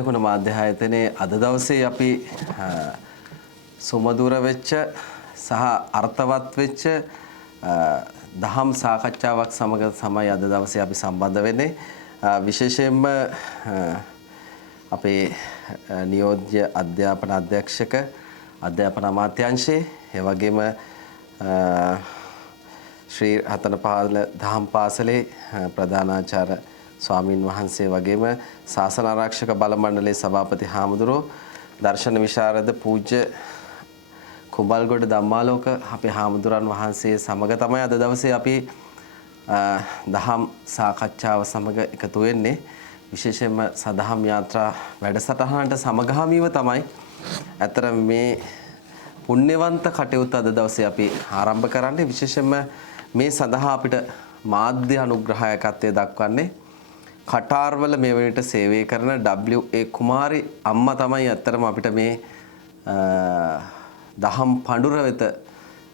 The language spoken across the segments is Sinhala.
දකුණ මාධ්‍ය ආයතනයේ අද දවසේ අපි සුමදුර වෙච්ච සහ අර්ථවත් වෙච්ච දහම් සාකච්ඡාවක් සමග තමයි අද දවසේ අපි සම්බන්ධ වෙන්නේ. විශේෂයෙන්ම අපේ නියෝජ්‍ය අධ්‍යාපන අධ්‍යක්ෂක අධ්‍යාපන අමාත්‍යාංශයේ ඒ වගේම ශ්‍රී රතනපාල දහම් පාසලේ ප්‍රධානාචාර්ය ස්වාමින් වහන්සේ වගේම ශාසන ආරක්ෂක බල මණ්ඩලයේ සභාපති හාමුදුරුවෝ දර්ශන විශාරද පූජ්‍ය කුඹල්ගොඩ ධම්මාලෝක අපේ හාමුදුරන් වහන්සේ සමග තමයි අද දවසේ අපි දහම් සාකච්ඡාව සමග එකතු වෙන්නේ. විශේෂයෙන්ම සදහම් යාත්‍රා වැඩසටහනට සමගාමීව තමයි අතර මේ පුණ්‍යවන්ත කටයුත්ත අද දවසේ අපි ආරම්භ කරන්නේ. විශේෂයෙන්ම මේ සඳහා අපිට මාධ්‍ය අනුග්‍රහයකත්වය දක්වන්නේ කටාර්වල මේ වෙනට සේවය කරන W.A. කුමාරි අම්මා තමයි අත්‍තරම අපිට මේ දහම් පඬුර වෙත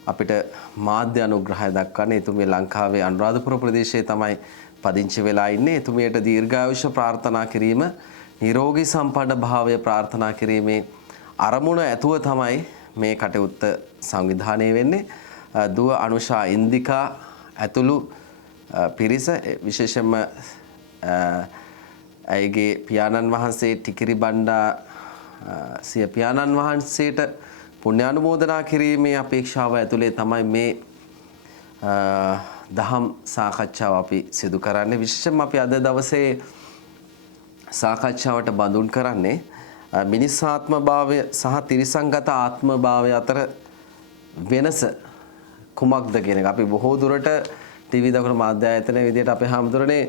අපිට මාධ්‍ය අනුග්‍රහය දක්වන්නේ. එතුමිය ලංකාවේ අනුරාධපුර ප්‍රදේශයේ තමයි පදිංචි වෙලා ඉන්නේ. එතුමියට දීර්ඝායුෂ ප්‍රාර්ථනා කිරීම, නිරෝගී සම්පන්න භාවය ප්‍රාර්ථනා කිරීමේ අරමුණ ඇතුව තමයි මේ කටයුත්ත සංවිධානය වෙන්නේ. දුව අනුෂා ඉන්දිකා ඇතුළු පිරිස විශේෂයෙන්ම ඇයගේ පියාණන් වහන්සේ ටිකිරි බණ්ඩා සිය පියාණන් වහන්සේට පුණ්‍යානුමෝදනා කිරීමේ අපේක්ෂාව ඇතුලේ තමයි මේ දහම් සාකච්ඡාව අපි සිදු කරන්නේ. විශේෂයෙන්ම අපි අද දවසේ සාකච්ඡාවට බඳුන් කරන්නේ මිනිස්සාත්ම භාවය සහ තිරිසංගත ආත්ම භාවය අතර වෙනස කුමක්ද කියන එක. අපි බොහෝ දුරට ටීවී දකුණු මාධ්‍ය ආයතනයේ විදිහට අපේ හැමදෙරනේ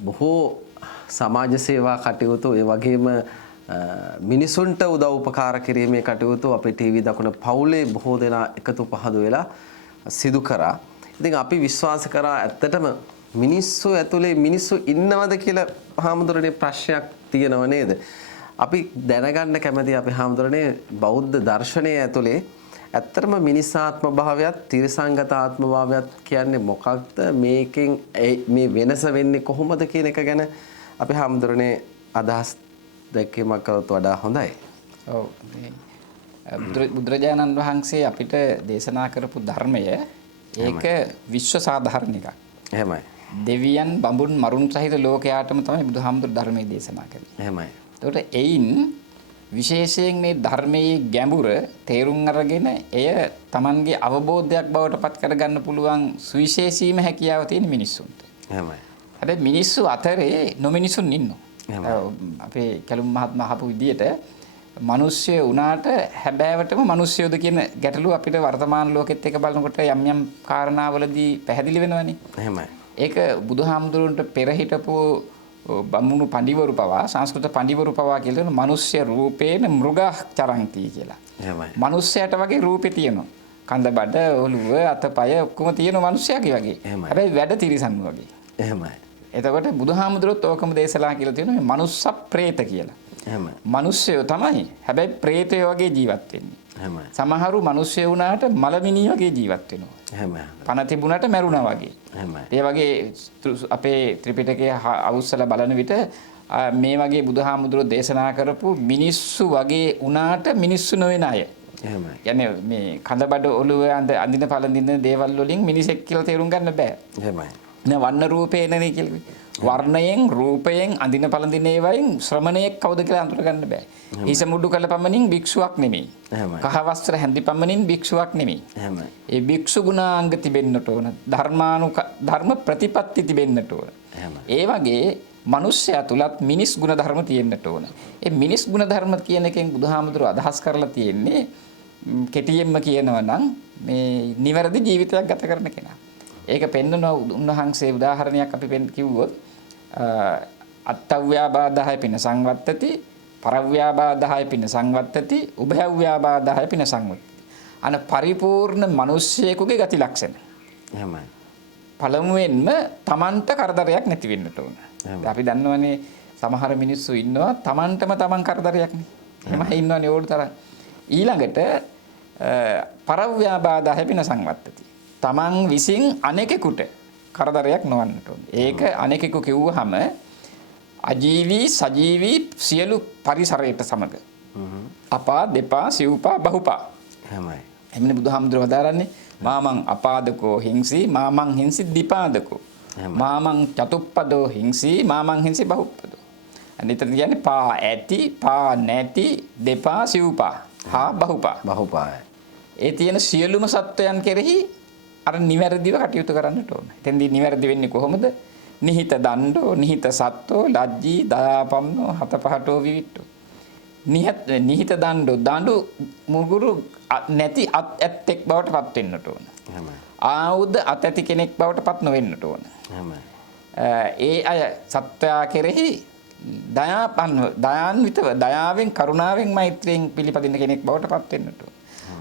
බොහෝ සමාජ සේවා කටයුතු ඒ වගේම මිනිසුන්ට උදව් උපකාර කිරීමේ කටයුතු අපේ ටීවී දකුණ පවුලේ බොහෝ දෙනා එකතු පහදු වෙලා සිදු කරා. ඉතින් අපි විශ්වාස කරා ඇත්තටම මිනිස්සු ඇතුලේ මිනිස්සු ඉන්නවද කියලා හැමදෙරනේ ප්‍රශ්නයක් තියෙනව නේද? අපි දැනගන්න කැමති අපේ හැමදෙරනේ බෞද්ධ දර්ශනය ඇතුලේ ඇත්තටම මිනිසාත්ම භාවයත් තිරිසංගත ආත්ම භාවයත් කියන්නේ මොකක්ද? මේකෙන් මේ වෙනස වෙන්නේ කොහොමද කියන එක ගැන අපි හැමදෙරනේ අදහස් දැක්වීමක් කරොත් වඩා හොඳයි. ඔව්. බුදුරජාණන් වහන්සේ අපිට දේශනා කරපු ධර්මය ඒක විශ්ව සාධාරණ එකක්. එහෙමයි. දෙවියන් බඹුන් මරුන් සහිත ලෝකයාටම තමයි බුදුහාමුදුරු ධර්මයේ දේශනා කළේ. එහෙමයි. ඒකට එයින් විශේෂයෙන් මේ ධර්මයේ ගැඹුර තේරුම් අරගෙන එය Tamanගේ අවබෝධයක් බවට පත් කරගන්න පුළුවන් සුවිශේෂීම හැකියාව තියෙන මිනිස්සුන්ට. එහෙමයි. හැබැයි මිනිස්සු අතරේ නොමිනිසුන් ඉන්නවා. අපේ කැලුම් මහත්මයා අහපු විදිහට මිනිස්සු වුණාට හැබෑවටම මිනිස්සුද කියන ගැටලුව අපිට වර්තමාන ලෝකෙත් එක්ක බලනකොට යම් යම් කාරණාවලදී පැහැදිලි වෙනවනේ. එහෙමයි. ඒක බුදුහාමුදුරන්ට පෙර හිටපු බමුණු පඬිවරු පවා සංස්කෘත පඬිවරු පවා කියලා දෙන මිනිස්ය රූපේන මෘගචරන්ති කියලා. එහෙමයි. මිනිස්යාට වගේ රූපේ තියෙනවා. කඳ බඩ ඔළුව අතපය ඔක්කොම තියෙන මිනිස්යාගේ වගේ. හැබැයි වැඩ තිරිසන් වගේ. එහෙමයි. එතකොට බුදුහාමුදුරුවෝත් ඕකම දේශලා කියලා තියෙනවා මේ මනුස්ස ප්‍රේත කියලා. එහෙමයි. මිනිස්සයෝ තමයි. හැබැයි ප්‍රේතයෝ වගේ ජීවත් වෙන්නේ. එහෙමයි. සමහරු මිනිස්සයෝ වුණාට මලමිණිය වගේ ජීවත් වෙනවා. එහෙමයි. පණ තිබුණාට මැරුණා වගේ. එහෙමයි. ඒ වගේ අපේ ත්‍රිපිටකයේ අවුස්සලා බලන විට මේ වගේ බුදුහාමුදුරුවෝ දේශනා කරපු මිනිස්සු වගේ වුණාට මිනිස්සු නොවන අය. එහෙමයි. කියන්නේ මේ කඳ බඩ ඔළුව අඳින පළඳින දේවල් වලින් මිනිසෙක් කියලා තේරුම් ගන්න බෑ. එහෙමයි. නේ වර්ණ රූපේ නෙනේ කියලා. වර්ණයෙන් රූපයෙන් අඳින පළඳින ඒවායින් ශ්‍රමණයෙක් කවුද කියලා අඳුර ගන්න බෑ. හිස මුඩු කළ පමණින් භික්ෂුවක් නෙමෙයි. කහ වස්ත්‍ර හැඳි පමණින් භික්ෂුවක් නෙමෙයි. ඒ භික්ෂු ගුණාංග තිබෙන්නට ඕන. ධර්ම ප්‍රතිපatti තිබෙන්නට ඕන. ඒ වගේ මිනිස්යා තුලත් මිනිස් ගුණ ධර්ම තියෙන්නට ඕන. ඒ මිනිස් ගුණ ධර්ම කියන එකෙන් බුදුහාමුදුරුවෝ අදහස් කරලා තියෙන්නේ කෙටියෙන්ම කියනවා නම් මේ නිවැරදි ජීවිතයක් ගත කරන කෙනා. ඒක පෙන්වන උන්වහන්සේ උදාහරණයක් අපි කිව්වොත් අත්තව්‍යාබාධය පින සංවත්තති පරව්‍යාබාධය පින සංවත්තති උභයව්‍යාබාධය පින සංවත්තති. අන පරිපූර්ණ මිනිස්සෙකුගේ ගති ලක්ෂණ. එහෙමයි. පළමුවෙන්ම Tamanට කරදරයක් නැති වෙන්නට ඕන. අපි දන්නවනේ සමහර මිනිස්සු ඉන්නවා Tamanටම Taman කරදරයක් නේ. එහෙම ඉන්නවනේ ඕඩ තරම්. ඊළඟට පරව්‍යාබාධය පින සංවත්තති. Taman විසින් අනෙකෙකුට කරදරයක් නොවන්නට ඕනේ. ඒක අනෙකෙකු කිව්වහම අජීවී සජීවී සියලු පරිසරයට සමග. අපා දෙපා සිව්පා බහුපා. එහෙමයි. එමනේ බුදුහාමුදුරුවෝ වදාරන්නේ මාමං අපාදකෝ හිංසි මාමං හිංසි දීපාදකෝ. මාමං චතුප්පදෝ හිංසි මාමං හිංසි බහුප්පදෝ. අනිතර කියන්නේ පා ඇති පා නැති දෙපා සිව්පා හා බහුපා. බහුපාය. ඒ තියෙන සියලුම සත්වයන් කෙරෙහි අර නිවැරදිව කටයුතු කරන්නට ඕන. එතෙන්දී නිවැරදි වෙන්නේ කොහොමද? නිහිත දණ්ඩෝ නිහිත සත්තෝ ලජ්ජී දයාපම්නෝ හත පහටෝ විවිට්ටෝ. නිහිත දණ්ඩු මුගුරු නැති අත් ඇත්තෙක් බවට පත් වෙන්නට ඕන. ආයුධ අත් ඇති කෙනෙක් බවට පත් නොවෙන්නට ඕන. ඒ අය සත්වයා කෙරෙහි දයාන්විතව දයාවෙන් කරුණාවෙන් මෛත්‍රියෙන් පිළිපදින කෙනෙක් බවට පත් වෙන්නට ඕන.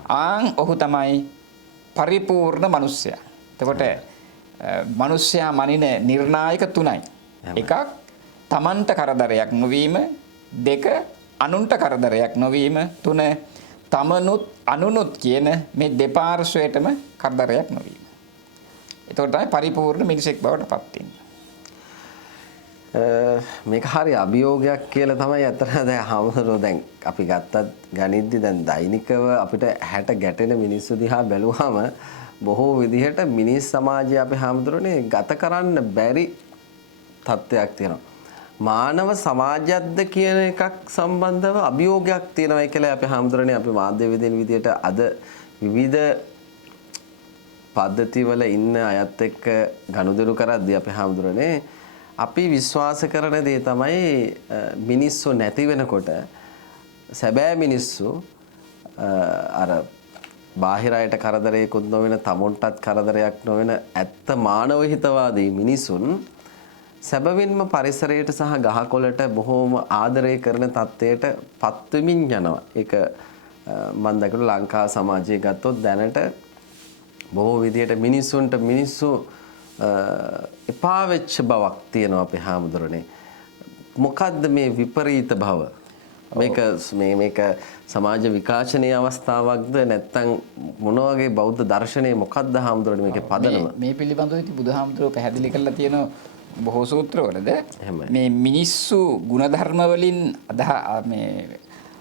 ආන් ඔහු තමයි පරිපූර්ණ මනුස්සයා. එතකොට මනුස්සයා මනින නිර්ණායක තුනයි. එකක් තමන්ට කරදරයක් නොවීම, දෙක අනුන්ට කරදරයක් නොවීම, තුන තමනුත් අනුනුත් කියන මේ දෙපාර්ශ්වයටම කරදරයක් නොවීම. එතකොට තමයි පරිපූර්ණ මිනිසෙක් බවට පත් වෙන්නේ. මේක හරි අභියෝගයක් කියලා තමයි අතන දැන් හමුදුරෝ දැන් අපි ගත්තත් ගනිද්දි දැන් දෛනිකව අපිට හැට ගැටෙන මිනිස්සු දිහා බැලුවාම බොහෝ විදිහට මිනිස් සමාජය අපි හමුදුරනේ ගත කරන්න බැරි තත්ත්වයක් තියෙනවා. මානව සමාජයක්ද කියන එකක් සම්බන්ධව අභියෝගයක් තියෙනවා කියලා අපි හමුදුරනේ අපි මාධ්‍ය විදින විදිහට අද විවිධ පද්ධතිවල ඉන්න අයත් එක්ක ගනුදෙනු කරද්දී අපි හමුදුරනේ අපි විශ්වාස කරන දේ තමයි මිනිස්සු නැති වෙනකොට සැබෑ මිනිස්සු අර බාහිර අයට කරදරයකුත් නොවන තමුන්ටත් කරදරයක් නොවන ඇත්ත මානව හිතවාදී මිනිසුන් සැබවින්ම පරිසරයට සහ ගහකොළට බොහෝම ආදරය කරන තත්ත්වයට පත් වෙමින් යනවා. ඒක මම දැකලා ලංකා සමාජයේ ගත්තොත් දැනට බොහෝ විදියට මිනිසුන්ට මිනිස්සු එපා වෙච්ච බවක් තියෙනවා අපේ හාමුදුරනේ. මොකද්ද මේ විපරීත භව? මේක සමාජ විකාශනීය අවස්ථාවක්ද නැත්නම් මොන වගේ බෞද්ධ දර්ශනයේ මොකද්ද හාමුදුරනේ මේකේ පදනම? මේ පිළිබඳව ඉති බුදුහාමුදුරුවෝ පැහැදිලි කරලා තියෙනවා බොහෝ සූත්‍රවලද මේ මිනිස්සු ಗುಣධර්ම වලින්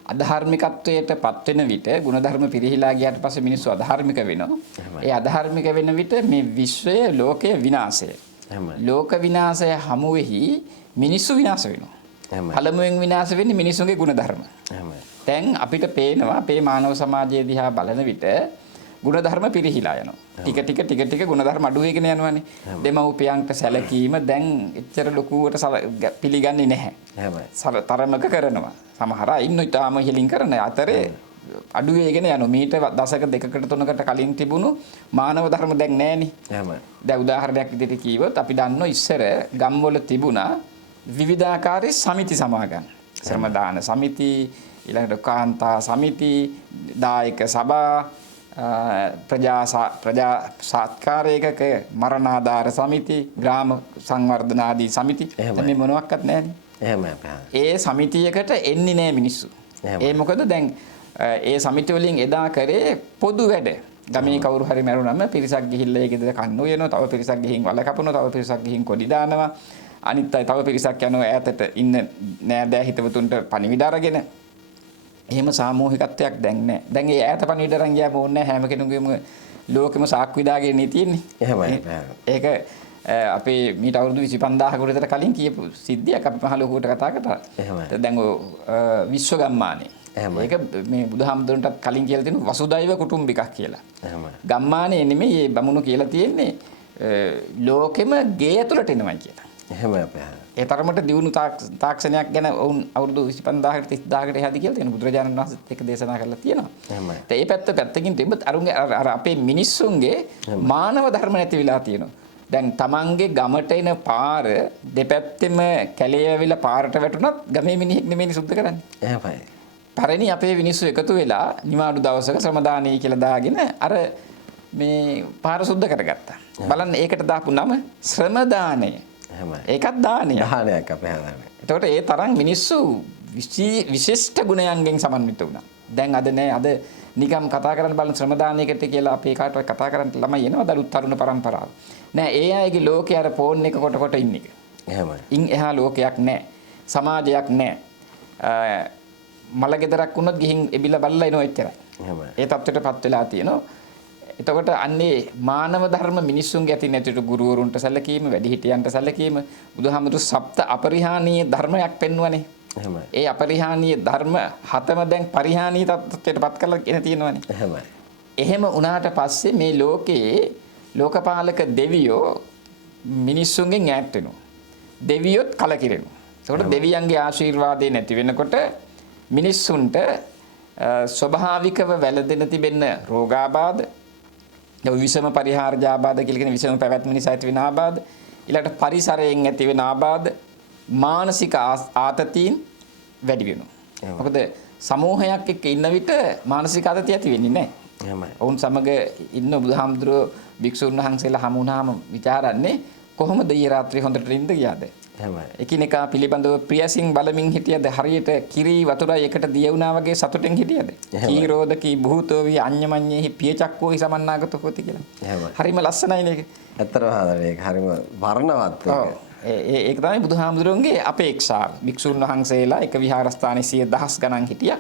අධාර්මිකත්වයට පත් වෙන විට ಗುಣධර්ම පිරිහිලා ගියාට පස්සේ මිනිස්සු අධාර්මික වෙනවා. ඒ අධාර්මික වෙන විට මේ විශ්වය ලෝකයේ විනාශය. ලෝක විනාශය හමුවෙහි මිනිස්සු විනාශ වෙනවා. පළමුවෙන් විනාශ වෙන්නේ මිනිස්සුන්ගේ ಗುಣධර්ම. දැන් අපිට පේනවා අපේ මානව සමාජය දිහා බලන විට ಗುಣධර්ම පිරිහිලා යනවා. ටික ಗುಣධර්ම අඩු වෙගෙන යනවානේ. දෙමව්පියන්ට සැලකීම දැන් එච්චර ලොකුවට පිළිගන්නේ නැහැ. තරමක කරනවා. සමහර අය ඉන්න ඉතාලම හිලින් කරන අතරේ අඩු වෙගෙන යනවා. මීට දශක දෙකකට තුනකට කලින් තිබුණු මානව ධර්ම දැන් නැහැනේ. දැන් උදාහරණයක් විදිහට කිව්වොත් අපි දන්නවා ඉස්සර ගම්වල තිබුණා විවිධාකාරී සමිති සමාගම්. ශ්‍රම දාන සමිති, ඊළඟට කාන්තා සමිති, දායක සභා, ප්‍රජා සත්කාරයක මරණාධාර සමිති, ග්‍රාම සංවර්ධන ආදී සමිති. මේ මොනවත් නැහැනේ. ඒ සමිතියකට එන්නේ නැහැ මිනිස්සු. ඒ මොකද දැන් ඒ සමිති වලින් එදා කරේ පොදු වැඩ. ගමේ කවුරු හරි මැරුණාම පිරිසක් ගිහිල්ලා ඒ ගෙදර කන්න උයනවා, තව පිරිසක් ගිහින් වල කපනවා, තව පිරිසක් ගිහින් කොඩි දානවා. අනිත් අය තව පිරිසක් යනවා ඈතට ඉන්න නෑදෑ හිතවතුන්ට පණිවිඩ අරගෙන. එහෙම සාමූහිකත්වයක් දැන් නැහැ. දැන් ඒ ඈත පණිවිඩ අරන් ගියාම ඕනේ හැම කෙනෙකුගේම ලෝකෙම සාක්කු විදාගෙන තියෙන්නේ. එහෙමයි. ඒක අපේ මීට අවුරුදු 25000කට විතර කලින් කියපු සිද්ධියක් අපි මහ ලොකුවට කතා කරා. දැන් ඔය විශ්ව ගම්මානේ. ඒක මේ බුදුහාමුදුරන්ටත් කලින් කියලා තියෙන වසුදෛව කුටුම්බිකක් කියලා. ගම්මානේ නෙමෙයි මේ බමුණු කියලා තියෙන්නේ ලෝකෙම ගේ ඇතුළට එනවයි කියලා. එහෙමයි අපේ. ඒ තරමට දියුණු තාක්ෂණයක් ගැන වුන් අවුරුදු 25000කට 30000කට එහාදී කියලා තියෙන බුදුරජාණන් වහන්සේත් ඒක දේශනා කරලා තියෙනවා. එහෙමයි. ඒ පැත්තකින් තිබ්බත් අර අපේ මිනිස්සුන්ගේ මානව ධර්ම නැති වෙලා තියෙනවා. දැන් තමන්ගේ ගමට එන පාර දෙපැත්තෙම කැලේ ඇවිල්ලා පාරට වැටුණත් ගමේ මිනිහෙක් නෙමෙයි සුද්ධ කරන්නේ. එහෙමයි. පරණි අපේ මිනිස්සු එකතු වෙලා නිමාඩු දවසක ශ්‍රමදානී කියලා දාගෙන අර මේ පාර සුද්ධ කරගත්තා. බලන්න ඒකට දාපු නම ශ්‍රමදානය. ඒකත් දානයක් අපේ හදාන්නේ. එතකොට ඒ තරම් මිනිස්සු විශිෂ්ට ගුණයන්ගෙන් සමන්විත වුණා. දැන් අද නෑ. අද නිකම් කතා කරන්න බලන ශ්‍රම දානයකට කියලා අපේ කාටවත් කතා කරන්න ළමයි එනවා දරුත් තරුණ පරම්පරාව. නෑ ඒ අයගේ ලෝකේ අර ෆෝන් එක කොට ඉන්න එක. එහෙමයි. ඉන් එහා ලෝකයක් නෑ. සමාජයක් නැහැ. මල ගෙදරක් වුණොත් ගිහින් එබිලා බල්ලා එනවා එච්චරයි. ඒ තත්ත්වයටපත් වෙලා තියෙනවා. එතකොට අන්නේ මානව ධර්ම මිනිස්සුන්ගේ ඇති නැතිට ගුරුවරුන්ට සැලකීම, වැඩිහිටියන්ට සැලකීම බුදුහාමුදුරු සප්ත අපරිහානීය ධර්මයක් පෙන්වුවනේ. ඒ අපරිහානීය ධර්ම හතම දැන් පරිහානීය තත්ත්වයටපත් කරලා කියන තියෙනවනේ. එහෙම වුණාට පස්සේ මේ ලෝකේ ලෝකපාලක දෙවියෝ මිනිස්සුන්ගෙන් ඈත් වෙනවා. දෙවියොත් කලකිරෙනවා. ඒකට දෙවියන්ගේ ආශිර්වාදේ නැති වෙනකොට මිනිස්සුන්ට ස්වභාවිකව වැළඳෙන තිබෙන රෝගාබාධ, විෂම පරිහාරජාබාධ කියලා කියන විෂම පැවැත්ම නිසා ඇති වෙන ආබාධ, ඊළඟට පරිසරයෙන් ඇති වෙන ආබාධ, මානසික ආතතීන් වැඩි වෙනවා. මොකද සමූහයක් එක්ක ඉන්න විට මානසික ආතතිය ඇති වෙන්නේ නැහැ. ඔවුන් සමග ඉන්න බුදුහාමුදුරුවෝ භික්ෂුන් වහන්සේලා හමු වුණාම ਵਿਚාරන්නේ කොහොමද ඊ රාත්‍රියේ හොඳට නිින්ද ගියාද? එකිනෙකා පිළිබඳව ප්‍රියසින් බලමින් හිටියද? හරියට කිරි වතුරයි එකට දිය වුණා වගේ සතුටෙන් හිටියද? කීරෝධකී භූතෝ වී අඤ්ඤමඤ්ඤේහි පියචක්කෝහි සමන්නාගතෝ හොති කියලා. හරිම ලස්සනයි නේද? ඇත්තටම ඒක හරිම වර්ණවත් ඒක. ඒක තමයි බුදුහාමුදුරන්ගේ අපේක්ෂාව. භික්ෂුන් වහන්සේලා එක විහාරස්ථානයේ 100,000 ගණන් හිටියා.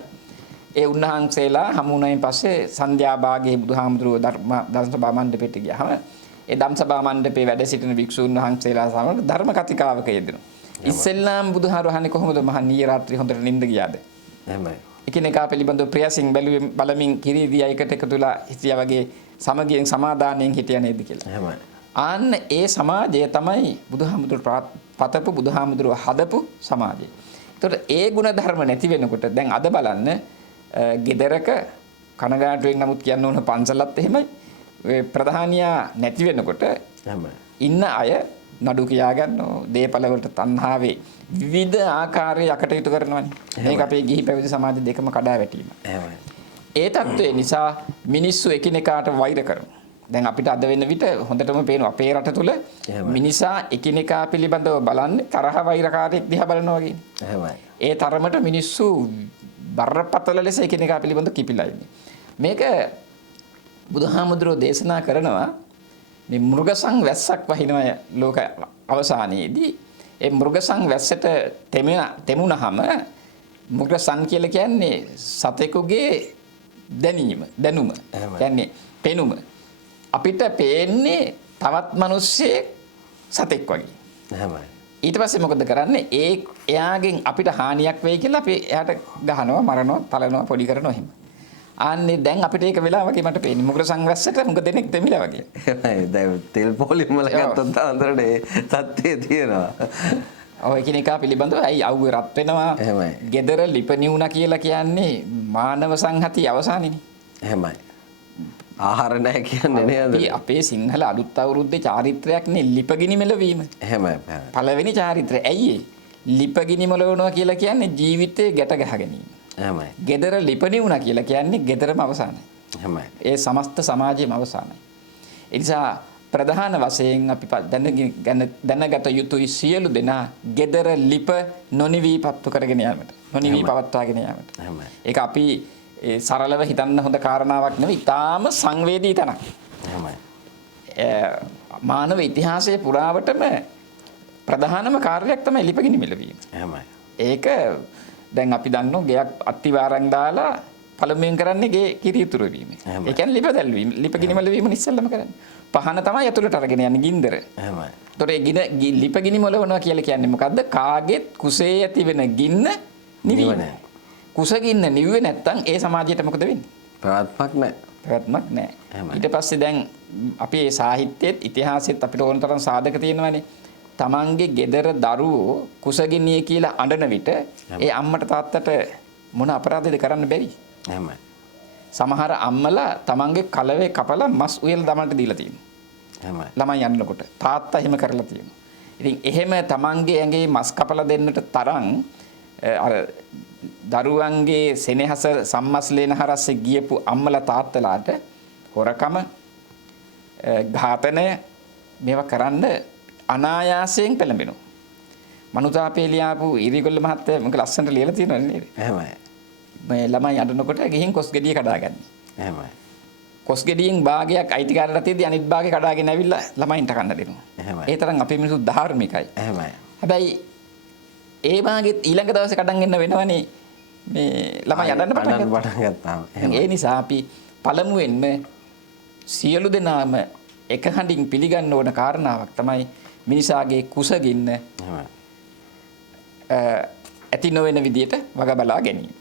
ඒ උන්වහන්සේලා හමු වුණායින් පස්සේ සන්ධ්‍යා භාගයේ බුදුහාමුදුරුවෝ ධර්මසභා මණ්ඩපෙට ගියාම ඒ ධම්සභා මණ්ඩපේ වැඩ සිටින භික්ෂුන් වහන්සේලා සමග ධර්ම කතිකාවක යෙදෙනවා. ඉස්සෙල්ලාම බුදුහාරු අහන්නේ කොහොමද මහන් ඊ රාත්‍රියේ හොඳට නිින්ද ගියාද? එහෙමයි. එකිනෙකා පිළිබඳව ප්‍රියසින් බලමින් කිරිදියා එකට එකතු වෙලා හිටියා වගේ සමගියෙන් සමාදානයෙන් හිටියා නේද කියලා. එහෙමයි. ආන්න ඒ සමාජය තමයි බුදුහාමුදුරු පතපු බුදුහාමුදුරු හදපු සමාජය. ඒතකොට ඒ ගුණ ධර්ම නැති වෙනකොට දැන් අද බලන්න ගෙදරක කනගාටුවෙන් නමුත් කියන්න ඕන පන්සලත් එහෙමයි. ප්‍රධානියා නැති වෙනකොට ඉන්න අය නඩු කියා ගන්නවා, දේපල වලට තණ්හාවේ විවිධ ආකාරයේ යකටයුතු කරනවානේ. මේක අපේ ගිහි පැවිදි සමාජ දෙකම කඩා වැටීම. ඒ තත්ත්වය නිසා මිනිස්සු එකිනෙකාට වෛර කරනවා. දැන් අපිට අද වෙන විට හොඳටම පේනවා අපේ රට තුල මිනිසා එකිනෙකා පිළිබඳව බලන්නේ තරහ වෛරකාරයෙක් දිහා බලනවා වගේ. ඒ තරමට මිනිස්සු බරපතල ලෙස එකිනෙකා පිළිබඳව කිපිලා ඉන්නේ. මේක බුදුහාමුදුරෝ දේශනා කරනවා මේ මෘගසං වැස්සක් වහිනවා ලෝක අවසානයේදී. ඒ මෘගසං වැස්සට තෙමුනහම මෘගසං කියලා කියන්නේ සතෙකුගේ දැනුම. කියන්නේ පෙනුම. අපිට පේන්නේ තවත් මිනිස්සෙක් සතෙක් වගේ. එහෙමයි. ඊට පස්සේ මොකද කරන්නේ? එයාගෙන් අපිට හානියක් වෙයි කියලා අපි එයාට ගහනවා, මරනවා, තලනවා, පොඩි කරනවා එහෙම. ආන්නේ දැන් අපිට ඒක වෙලා වගේ මට පේන්නේ. මුග්‍ර සංවැස්සට මුග දෙනෙක් දෙමිලා වගේ. දැන් තෙල් පොලිම් වල ගත්තොත් අන්තරට ඒ තත්ත්වය තියෙනවා. ඔය එකිනෙකා පිළිබඳව ඇයි අවුවේ රත් වෙනවා. gedara ලිපණි වුණා කියලා කියන්නේ මානව සංහතිය අවසානයේනේ. එහෙමයි. ආහාර නැහැ කියන්නේ නේද? අපේ සිංහල අලුත් අවුරුද්දේ චාරිත්‍රයක් නේ ලිපගිනි මෙලවීම. එහෙමයි. පළවෙනි චාරිත්‍රය. ඇයි ඒ? ලිපගිනි මෙලවනවා කියලා කියන්නේ ජීවිතේ ගැට ගහ ගැනීම. එහෙමයි. gedara ලිපණි වුණා කියලා කියන්නේ gedarම අවසానයි. එහෙමයි. ඒ සමස්ත සමාජයේම අවසానයි. ඒ නිසා ප්‍රධාන වශයෙන් අපි දැනගත යුතුයි සියලු දෙනා gedara ලිප නොනිවි පත්තු කරගෙන යාමට. නොනිවි පවත්වාගෙන යාමට. එහෙමයි. ඒක අපි සරලව හිතන්න හොඳ කාරණාවක් නෙවෙයි. ඊටාම සංවේදී තනක්. එහෙමයි. මානව ඉතිහාසයේ පුරාවටම ප්‍රධානම කාර්යයක් තමයි ලිපගිනි මෙලවීම. එහෙමයි. ඒක දැන් අපි දන්නෝ ගයක් අත්තිවාරම් දාලා පළමුවෙන් කරන්නේ ගේ කිරි උතුරු වීම. ඒ කියන්නේ ලිප දැල්වීම. ලිපගිනි මෙලවීම ඉස්සෙල්ලම කරන්නේ. පහන තමයි ඇතුළට අරගෙන යන්නේ ගින්දර. එහෙමයි. ඒතොර ඒ ලිපගිනි මොලවනවා කියලා කියන්නේ මොකද්ද? කාගෙත් කුසේ ඇති වෙන ගින්න නිවීම. කුසගින්න නිව්වේ නැත්තම් ඒ සමාජයට මොකද වෙන්නේ? ප්‍රවත්මක් නැහැ. ප්‍රවත්මක් නැහැ. ඊට පස්සේ දැන් අපි මේ සාහිත්‍යයේත් ඉතිහාසෙත් අපිට ඕන තරම් සාධක තියෙනවානේ. තමන්ගේ gedara දරුවෝ කුසගින්නිය කියලා අඬන විට ඒ අම්මට තාත්තට මොන අපරාධයද කරන්න බැරි? එහෙමයි. සමහර අම්මලා තමන්ගේ කලවේ කපලා මස් උයලා දමන්නට දීලා තියෙනවා. එහෙමයි. ළමයි යන්නකොට තාත්තා එහෙම කරලා තියෙනවා. ඉතින් එහෙම තමන්ගේ ඇඟේ මස් කපලා දෙන්නට තරම් අර දරුවන්ගේ සෙනෙහස සම්මස්ලේන හරස්සේ ගියපු අම්මලා තාත්තලාට හොරකම ඝාතනය මේවා කරන්න අනායාසයෙන් පෙළඹෙනවා. මනුතාපේ ලියාපු ඉරිගොල්ල මහත්තයා මොකද ලස්සනට ලියලා තියෙනවද නේද? එහෙමයි. මේ ළමයි අඬනකොට ගිහින් කොස් ගෙඩිය කඩාගන්නේ. එහෙමයි. කොස් ගෙඩියෙන් භාගයක් අයිතිකාරයට තියෙද්දි අනිත් භාගේ කඩාගෙන ඇවිල්ලා ළමයින්ට කන්න දෙනවා. එහෙමයි. ඒ තරම් අපේ මිනිස්සු ධාර්මිකයි. එහෙමයි. හැබැයි ඒ වාගේ ඊළඟ දවසේ කඩන් එන්න වෙනවනේ මේ ළමයි යඩන්න පටන් ගත්තාම. ඒ නිසා අපි පළමුවෙන්ම සියලු දෙනාම එක හඬින් පිළිගන්න ඕන කාරණාවක් තමයි මිනිසාගේ කුසගින්න ඇති නොවන විදියට වග බලා ගැනීම.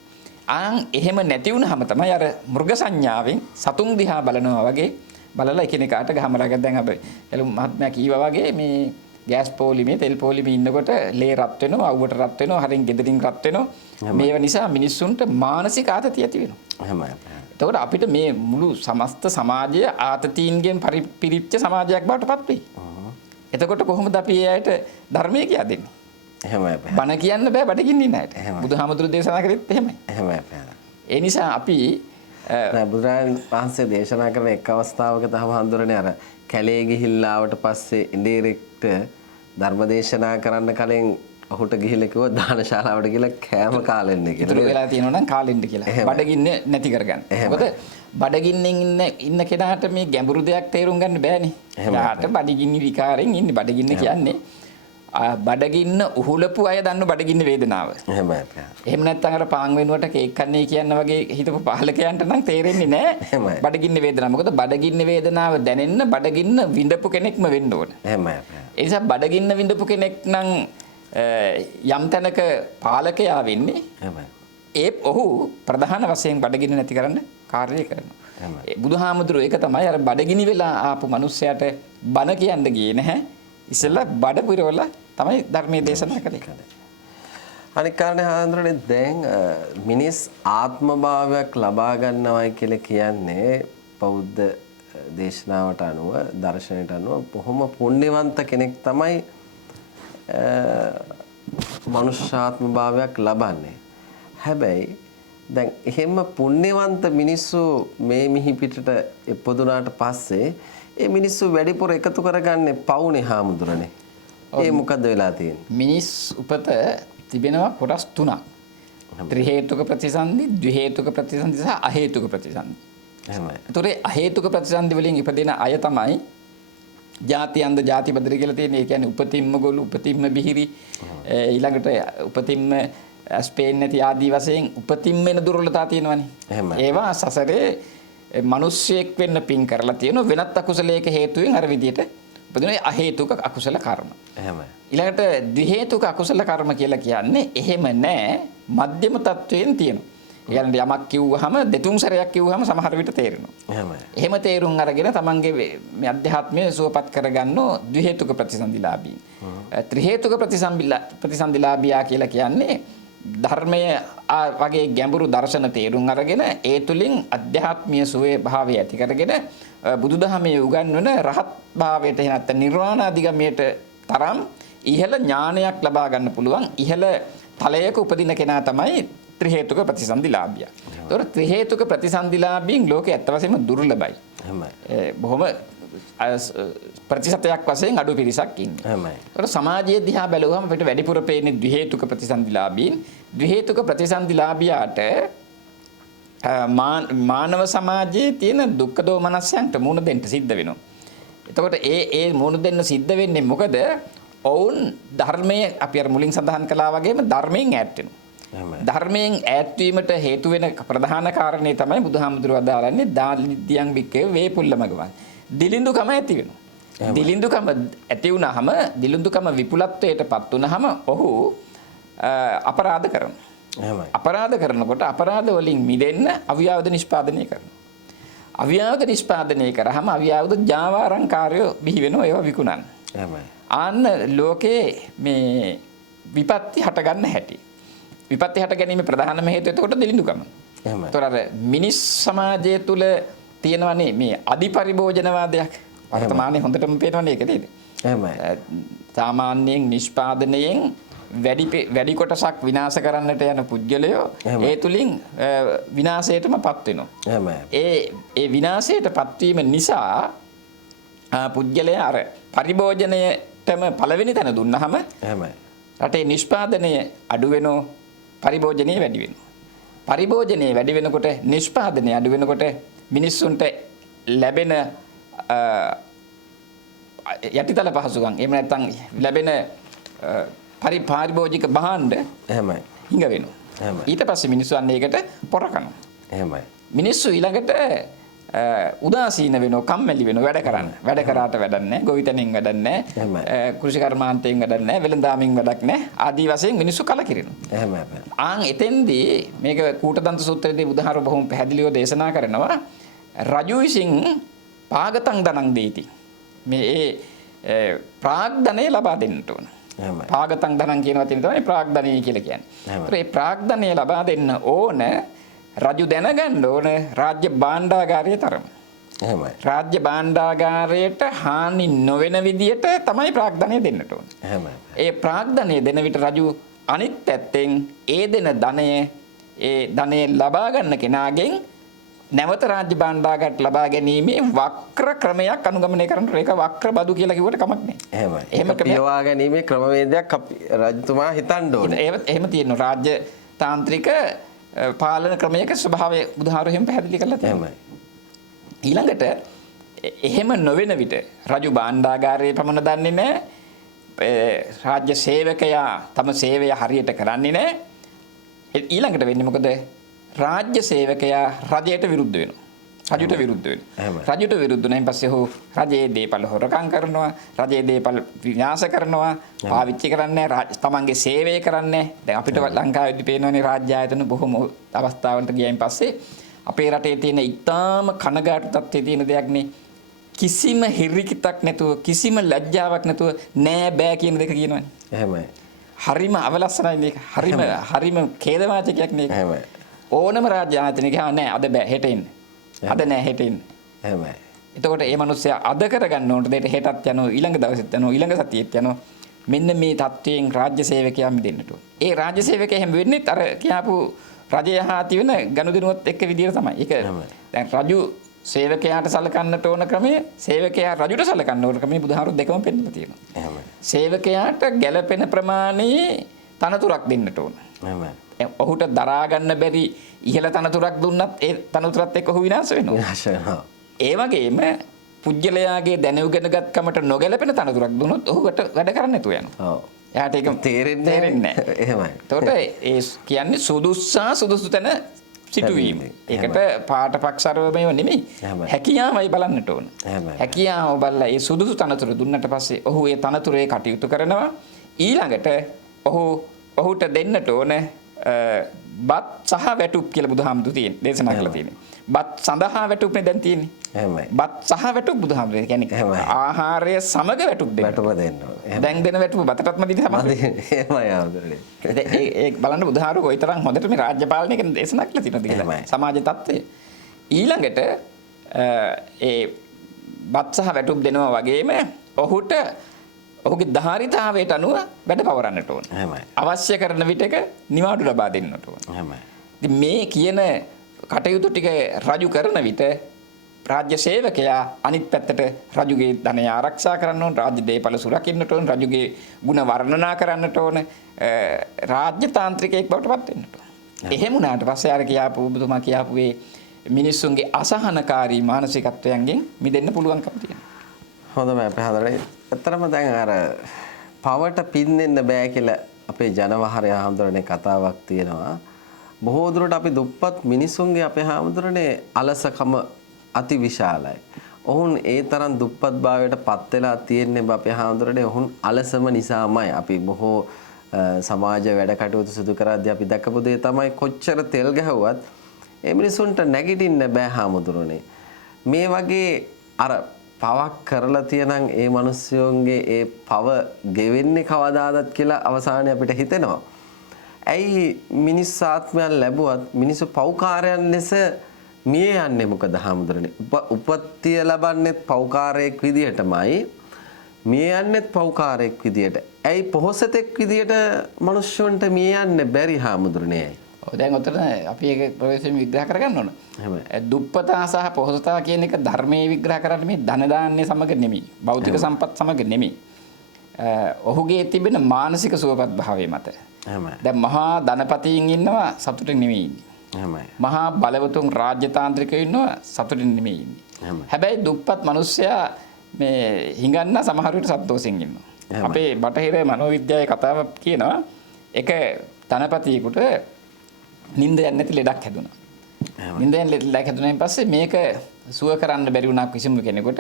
එහෙම නැති වුණාම තමයි අර මෘග සංඥාවෙන් සතුන් දිහා බලනවා වගේ බලලා එකිනෙකාට ගහමරාගෙන දැන් අපි එළු මහත්මයා කීවා වගේ මේ ගෑස් පොලිමේ තෙල් පොලිමේ ඉන්නකොට ලේ රත් වෙනවා අවුවට රත් වෙනවා හරින් ගෙදරින් රත් වෙනවා මේව නිසා මිනිස්සුන්ට මානසික ආතතිය ඇති වෙනවා. එහෙමයි. එතකොට අපිට මේ මුළු සමස්ත සමාජය ආතතීන්ගෙන් පරිපිරිච්ච සමාජයක් බවට පත් වෙයි. එතකොට කොහොමද අපි ඒ අයට ධර්මය කියා දෙන්නේ? එහෙමයි. බණ කියන්න බෑ බඩගින්න ඉන්න අයට. බුදුහාමුදුරු දේශනා කළෙත් එහෙමයි. එහෙමයි. ඒ නිසා අපි බුදුරජාණන් වහන්සේ දේශනා කරන එක් අවස්ථාවක තම හඳුරන්නේ අර කැලේ ගිහිල්ලා ආවට පස්සේ ඉන්ඩිරෙක්ට් ධර්ම දේශනා කරන්න කලින් ඔහුට ගිහිල්ලා කිව්වා දානශාලාවට ගිහලා කෑම කාලෙන්න කියලා. ඉතුරු වෙලා තියෙනවා නම් කාලෙන්න කියලා. බඩගින්න නැති කරගන්න. මොකද බඩගින්නෙන් ඉන්න කෙනාට මේ ගැඹුරු දෙයක් තේරුම් ගන්න බෑනේ. එයාට බඩගින්නි විකාරයෙන් ඉන්නේ. බඩගින්න කියන්නේ බඩගින්න උහුලපු අය දන්න බඩගින්න වේදනාව. එහෙමයි. එහෙම නැත්නම් අර පාන් වෙනුවට කේක් කන්නේ කියන වගේ හිතපු පාලකයන්ට නම් තේරෙන්නේ නැහැ. බඩගින්න වේදනාව. මොකද බඩගින්න වේදනාව දැනෙන්න බඩගින්න විඳපු කෙනෙක්ම වෙන්න ඕන. එහෙමයි. ඒ නිසා බඩගින්න විඳපු කෙනෙක් නම් යම් තැනක පාලකයා වෙන්නේ. ඒ ඔහු ප්‍රධාන වශයෙන් බඩගින්න නැති කරන්න කාර්යය කරනවා. බුදුහාමුදුරුවෝ ඒක තමයි අර බඩගිනි වෙලා ආපු මිනිස්සයාට බණ කියන්න ගියේ නැහැ. ඉස්සෙල්ලා බඩ පුරවල තමයි ධර්මයේ දේශනා කළේ. අනික් කාරණේ හඳුරන්නේ දැන් මිනිස් ආත්මභාවයක් ලබා ගන්නවයි කියලා කියන්නේ බෞද්ධ දේශනාවට අනුව දර්ශනයට අනුව බොහොම පුණ්‍යවන්ත කෙනෙක් තමයි මනුෂ්‍යාත්ම භාවයක් ලබන්නේ. හැබැයි දැන් එහෙම පුණ්‍යවන්ත මිනිස්සු මේ මිහි පිටට ඉපදුනාට පස්සේ ඒ මිනිස්සු වැඩිපුර එකතු කරගන්නේ පවුනේ හාමුදුරනේ. ඒ මොකද වෙලා තියෙන්නේ? මිනිස් උපත තිබෙනවා කොටස් තුනක්. ත්‍රි හේතුක ප්‍රතිසන්දි, ද්වි හේතුක ප්‍රතිසන්දි සහ අ හේතුක ප්‍රතිසන්දි. එහෙමයි. ඒතොරේ අ හේතුක ප්‍රතිසන්දි වලින් ඉපදෙන අය තමයි ජාති අන්ද ජාති බදර කියලා තියෙන්නේ. ඒ කියන්නේ උපතින්ම ගොළු, උපතින්ම බිහිරි, ඊළඟට උපතින්ම ස්පේන් නැති ආදී වශයෙන් උපතින්ම එන දුර්වලතා තියෙනවානේ. ඒවා සසරේ මිනිස්සෙක් වෙන්න පින් කරලා තියෙන වෙනත් අකුසලයක හේතුවෙන් අර විදියට උපදින අ හේතුක අකුසල කර්ම. එහෙමයි. ඊළඟට ද්වි හේතුක අකුසල කර්ම කියලා කියන්නේ එහෙම නෑ මධ්‍යම තත්වයෙන් තියෙනවා. ඒ කියන්නේ යමක් කිව්වහම දෙතුන් සැරයක් කිව්වහම සමහර විට තේරෙනවා. එහෙමයි. එහෙම තේරුම් අරගෙන තමන්ගේ මේ අධ්‍යාත්මය සුවපත් කරගන්නෝ ද්වි හේතුක ප්‍රතිසන්දිලාභී. ත්‍රි හේතුක ප්‍රතිසන්දිලාභියා කියලා කියන්නේ ධර්මය වගේ ගැඹුරු දර්ශන තේරුම් අරගෙන ඒ තුලින් අධ්‍යාත්මීය සුවේ භාවය ඇති කරගෙන බුදුදහමේ උගන්වන රහත් භාවයට නැත්නම් නිර්වාණ අධිගමයට තරම් ඉහළ ඥානයක් ලබා ගන්න පුළුවන් ඉහළ තලයක උපදින කෙනා තමයි ත්‍රි හේතුක ප්‍රතිසන්දිලාභියා. ඒතොර ත්‍රි හේතුක ප්‍රතිසන්දිලාභීන් ලෝකේ ඇත්ත වශයෙන්ම දුර්ලභයි. එහෙමයි. බොහොම ප්‍රතිශතයක් වශයෙන් අඩු පිරිසක් ඉන්නේ. එහෙමයි. ඒතොර සමාජයේ දිහා බැලුවම අපිට වැඩිපුර පේන්නේ ද්වි හේතුක ප්‍රතිසන්දිලාභීන්. ද්වි හේතුක ප්‍රතිසන්දිලාභියාට මානව සමාජයේ තියෙන දුක්ඛ දෝමනස්යන්ට මුහුණ දෙන්න සිද්ධ වෙනවා. එතකොට ඒ මුහුණ දෙන්න සිද්ධ වෙන්නේ මොකද? ඔවුන් ධර්මයේ අපි අර මුලින් සඳහන් කළා වගේම ධර්මයෙන් ඈත් වෙනවා. ධර්මයෙන් ඈත් වීමට හේතු වෙන ප්‍රධාන කාරණේ තමයි බුදුහාමුදුරුවෝ අදාළන්නේ දාලිද්‍යං බික්කේ වේපුල්ලමගවන්. දිලිඳුකම ඇති වෙනවා. දිලිඳුකම ඇති වුනහම දිලිඳුකම විපුලත්වයටපත් වුනහම ඔහු අපරාධ කරනවා. එහෙමයි. අපරාධ කරනකොට අපරාධ වලින් මිදෙන්න අවියාවද නිෂ්පාදනය කරනවා. අවියාවද නිෂ්පාදනය කරාම අවියාවද ජාවාරංකාරයෝ බිහි වෙනවා ඒවා විකුණන්න. එහෙමයි. ආන්න ලෝකේ මේ විපත්ති හට ගන්න හැටි. විපත්ති හට ගැනීම ප්‍රධානම හේතුව එතකොට දිලිඳුකම. එහෙමයි. ඒතොර අර මිනිස් සමාජය තුල තියෙනවනේ මේ අධිපරිභෝජනවාදයක්. වර්තමානයේ හොඳටම පේනවනේ ඒක නේද? එහෙමයි. සාමාන්‍යයෙන් නිෂ්පාදනයෙන් වැඩි කොටසක් විනාශ කරන්නට යන පුද්ගලයෝ ඒ තුලින් විනාශයටමපත් වෙනවා. එහෙමයි. ඒ විනාශයටපත් වීම නිසා පුද්ගලයා අර පරිභෝජනයටම පළවෙනි තැන දුන්නාම එහෙමයි. රටේ නිෂ්පාදනය අඩු වෙනවා, පරිභෝජනය වැඩි වෙනවා. පරිභෝජනය වැඩි වෙනකොට නිෂ්පාදනය අඩු වෙනකොට මිනිස්සුන්ට ලැබෙන යටිතල පහසුකම් එහෙම නැත්නම් ලැබෙන පාරිභෝජික භාණ්ඩ එහෙමයි. හිඟ වෙනවා. එහෙමයි. ඊට පස්සේ මිනිස්සු අන්න ඒකට පොර කනවා. එහෙමයි. මිනිස්සු ඊළඟට උදාසීන වෙනවා, කම්මැලි වෙනවා වැඩ කරන්න. වැඩ කරාට වැඩක් නැහැ, ගොවිතැනින් වැඩක් නැහැ, කෘෂි කර්මාන්තයෙන් වැඩක් නැහැ, වෙළඳාමින් වැඩක් නැහැ. ආදී වශයෙන් මිනිස්සු කලකිරෙනවා. එහෙමයි. එතෙන්දී මේක කූටදන්ත සූත්‍රයේදී බුදුහාර බොහොම පැහැදිලිව දේශනා කරනවා රජු විසින් පාගතං ධනං දීති. මේ ප්‍රාග්ධනය ලබා දෙන්නට ඕන. පාගතං ධනං කියන වචනේ තමයි ප්‍රාග්ධනය කියලා කියන්නේ. ඒ ප්‍රාග්ධනය ලබා දෙන්න ඕන රජු දැනගන්න ඕන රාජ්‍ය භාණ්ඩාගාරයේ තරම. එහෙමයි. රාජ්‍ය භාණ්ඩාගාරයට හානි නොවන විදියට තමයි ප්‍රාග්ධනය දෙන්නට ඕන. එහෙමයි. ඒ ප්‍රාග්ධනය දෙන විට රජු අනිත් පැත්තෙන් ඒ දෙන ධනය ලබා ගන්න කෙනාගෙන් නැවත රාජ්‍ය භාණ්ඩාගාරයට ලබා ගැනීමේ වක්‍ර ක්‍රමයක් අනුගමනය කරන්න. ඒක වක්‍ර බදු කියලා කිව්වට කමක් නැහැ. එහෙමයි. එහෙම පියවා ගැනීමේ ක්‍රමවේදයක් රජතුමා හිතන්න ඕනේ. එහෙම තියෙනවා. රාජ්‍ය තාන්ත්‍රික පාලන ක්‍රමයක ස්වභාවය බුදුහාරු එහෙම පැහැදිලි කරලා තියෙනවා. ඊළඟට එහෙම නොවන විට රජු භාණ්ඩාගාරයේ පමණ දන්නේ නැහැ. රාජ්‍ය සේවකයා තම සේවය හරියට කරන්නේ නැහැ. ඊළඟට වෙන්නේ මොකද? රාජ්‍ය සේවකයා රජයට විරුද්ධ වෙනවා. රජුට විරුද්ධ වෙනවා. රජුට විරුද්ධ නැන් පස්සේ ඔහු රජයේ දේපල හොරකම් කරනවා, රජයේ දේපල විනාශ කරනවා, පාවිච්චි කරන්නේ තමන්ගේ සේවය කරන්නේ. දැන් අපිට ලංකාවේදී පේනවනේ රාජ්‍ය ආයතන බොහොම අවස්ථාවලට ගියයින් පස්සේ අපේ රටේ තියෙන ඉතාම කනගාටු තත්ත්වයේ තියෙන දෙයක් නේ. කිසිම හිරිකිතක් නැතුව, කිසිම ලැජ්ජාවක් නැතුව නෑ බෑ කියන දෙක කියනවනේ. එහෙමයි. හරිම අවලස්සනයි මේක. හරිම ඛේදවාචකයක් නේ. එහෙමයි. ඕනම රාජ්‍ය ආයතනයක නෑ අද බෑ හෙට එන්න. අද නෑ හෙට එන්න. එහෙමයි. එතකොට මේ මිනිස්සයා අද කරගන්න ඕනට දෙයට හෙටත් යනවා, ඊළඟ දවසෙත් යනවා, ඊළඟ සතියෙත් යනවා. මෙන්න මේ තත්වයෙන් රාජ්‍ය සේවකයා මිදෙන්නට ඕන. ඒ රාජ්‍ය සේවකයා හැම වෙන්නේ අර කියාපු රජය හා තියෙන ගනුදෙනුවත් එක්ක විදියට තමයි. ඒක දැන් රජු සේවකයාට සලකන්නට ඕන ක්‍රමය, සේවකයා රජුට සලකන්න ඕන ක්‍රමය බුදුහාරු දෙකම පෙන්නලා තියෙනවා. එහෙමයි. සේවකයාට ගැළපෙන ප්‍රමාණයේ තනතුරක් දෙන්නට ඕන. එහෙමයි. ඔහුට දරා ගන්න බැරි ඉහළ තනතුරක් දුන්නත් ඒ තනතුරත් එක්ක ඔහු විනාශ වෙනවා. විනාශ වෙනවා. ඒ වගේම පුජ්‍යලයාගේ දැනුගෙනගත්කමට නොගැලපෙන තනතුරක් දුන්නොත් ඔහුට වැඩ කරන්න නැතුව යනවා. ඔව්. එයාට ඒක තේරෙන්නේ නැහැ. එහෙමයි. එතකොට ඒ කියන්නේ සුදුස්සා සුදුසු තැන සිටුවීම. ඒකට පාට පක්ෂරවමව නෙමෙයි. හැකියාවයි බලන්නට ඕන. හැකියාව බලලා ඒ සුදුසු තනතුර දුන්නට පස්සේ ඔහු ඒ තනතුරේ කටයුතු කරනවා. ඊළඟට ඔහුට දෙන්නට ඕන බත් සහ වැටුප් කියලා බුදුහාමුදුරු දේශනා කළා තියෙනවා. බත් සඳහා වැටුප්නේ දැන් තියෙන්නේ. එහෙමයි. බත් සහ වැටුප් බුදුහාමුදුරු කියන්නේ ආහාරය සමග වැටුප් දෙන්න. වැටුප දෙන්න. දැන් දෙන වැටුප බතටත්ම දින තමයි. එහෙමයි ආමුදුරනේ. ඒ බලන්න බුදුහාමුදුරු කොයිතරම් හොඳට මේ රාජ්‍ය පාලනයක දේශනා කළා තියෙනවද කියලා. සමාජ තත්ත්වය. ඊළඟට ඒ බත් සහ වැටුප් දෙනවා වගේම ඔහුට ඔහුගේ ධාරිතාවයට අනුව වැඩ පවරන්නට ඕන. අවශ්‍ය කරන විටක නිවාඩු ලබා දෙන්නට ඕන. මේ කියන කටයුතු ටික රජු කරන විට රාජ්‍ය සේවකයා අනිත් පැත්තට රජුගේ ධනය ආරක්ෂා කරන්න ඕන, රාජ්‍ය දේපල සුරකින්නට ඕන, රජුගේ ගුණ වර්ණනා කරන්නට ඕන, රාජ්‍ය තාන්ත්‍රිකයෙක් බවට පත් වෙන්නට ඕන. එහෙම වුණාට පස්සේ අර කියාපු ඔබතුමා කියාපු මේ මිනිස්සුන්ගේ අසහනකාරී මානසිකත්වයන්ගෙන් මිදෙන්න පුළුවන්කම තියෙනවා. හොඳයි අපේ හදරේ. ඇත්තටම දැන් අර පවට පින්නෙන්න බෑ කියලා අපේ ජනවහරය හාමුදුරනේ කතාවක් තියෙනවා. බොහෝ දුරට අපි දුප්පත් මිනිසුන්ගේ අපේ හාමුදුරනේ අලසකම අතිවිශාලයි. ඔවුන් ඒ තරම් දුප්පත් භාවයට පත් වෙලා තියෙන්නේ අපේ හාමුදුරනේ ඔවුන් අලසම නිසාමයි. අපි බොහෝ සමාජ වැඩ කටයුතු සිදු කරද්දී අපි දැකපු දේ තමයි කොච්චර තෙල් ගැහුවත් ඒ මිනිසුන්ට නැගිටින්න බෑ හාමුදුරනේ. මේ වගේ අර පවක් කරලා තියනම් ඒ මිනිස්සුන්ගේ ඒ පව ගෙවෙන්නේ කවදාදත් කියලා අවසානයේ අපිට හිතෙනවා. ඇයි මිනිස් ආත්මයන් ලැබුවත් මිනිස්සු පව්කාරයන් ලෙස මිය යන්නේ මොකද හාමුදුරනේ? උපත්තිය ලබන්නේත් පව්කාරයෙක් විදියටමයි මිය යන්නේත් පව්කාරයෙක් විදියට. ඇයි පොහොසතෙක් විදියට මිනිස්සුන්ට මිය යන්න බැරි හාමුදුරනේ? දැන් උතන අපි ඒක ප්‍රවේශයෙන් විග්‍රහ කරගන්න ඕන. දුප්පතා සහ පොහොසතා කියන එක ධර්මයේ විග්‍රහ කරන්නේ මේ ධන දාන්නේ සමග නෙමෙයි. භෞතික සම්පත් සමග නෙමෙයි. ඔහුගේ තිබෙන මානසික සුවපත් භාවය මත. දැන් මහා ධනපතීන් ඉන්නවා සතුටින් නෙමෙයි ඉන්නේ. මහා බලවතුන් රාජ්‍ය තාන්ත්‍රිකයෝ ඉන්නවා සතුටින් නෙමෙයි ඉන්නේ. හැබැයි දුප්පත් මිනිස්සයා මේ හිඟන්න සමහර විට සතුටෙන් ඉන්නවා. අපේ බටහිර මනෝවිද්‍යාවේ කතාවක් කියනවා එක ධනපතියෙකුට නිින්ද යන්නේ නැති ලෙඩක් හැදුනා. නිින්ද යන්නේ නැති ලෙඩක් හැදුනායින් පස්සේ මේක සුව කරන්න බැරි වුණා කිසිම කෙනෙකුට.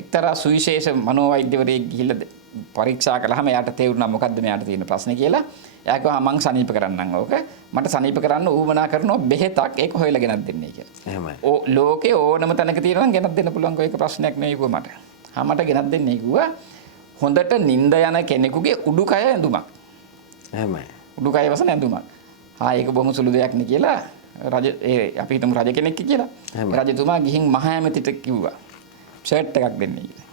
එක්තරා සුවිශේෂ මනෝවෛද්‍යවරයෙක් ගිහිල්ලා පරීක්ෂා කළාම එයාට තේරුණා මොකද්ද මෙයාට තියෙන ප්‍රශ්නේ කියලා. එයා කිව්වා මං සනීප කරන්නම් ඕක. මට සනීප කරන්න ඌමනා කරනවා බෙහෙතක් ඒක හොයලා ගෙනත් දෙන්නේ කියලා. එහෙමයි. ලෝකේ ඕනම තැනක තියෙනවා නම් ගෙනත් දෙන්න පුළුවන් කොයික ප්‍රශ්නයක් නෙවෙයි කිව්වා මට. මට ගෙනත් දෙන්නේ කිව්වා හොඳට නිින්ද යන කෙනෙකුගේ උඩුකය ඇඳුමක්. එහෙමයි. උඩුකය වසන ඇඳුමක්. ඒක බොහොම සුළු දෙයක් නේ කියලා අපි හිතමු රජ කෙනෙක් කියලා. රජතුමා ගිහින් මහා ඇමතිට කිව්වා ෂර්ට් එකක් දෙන්න කියලා.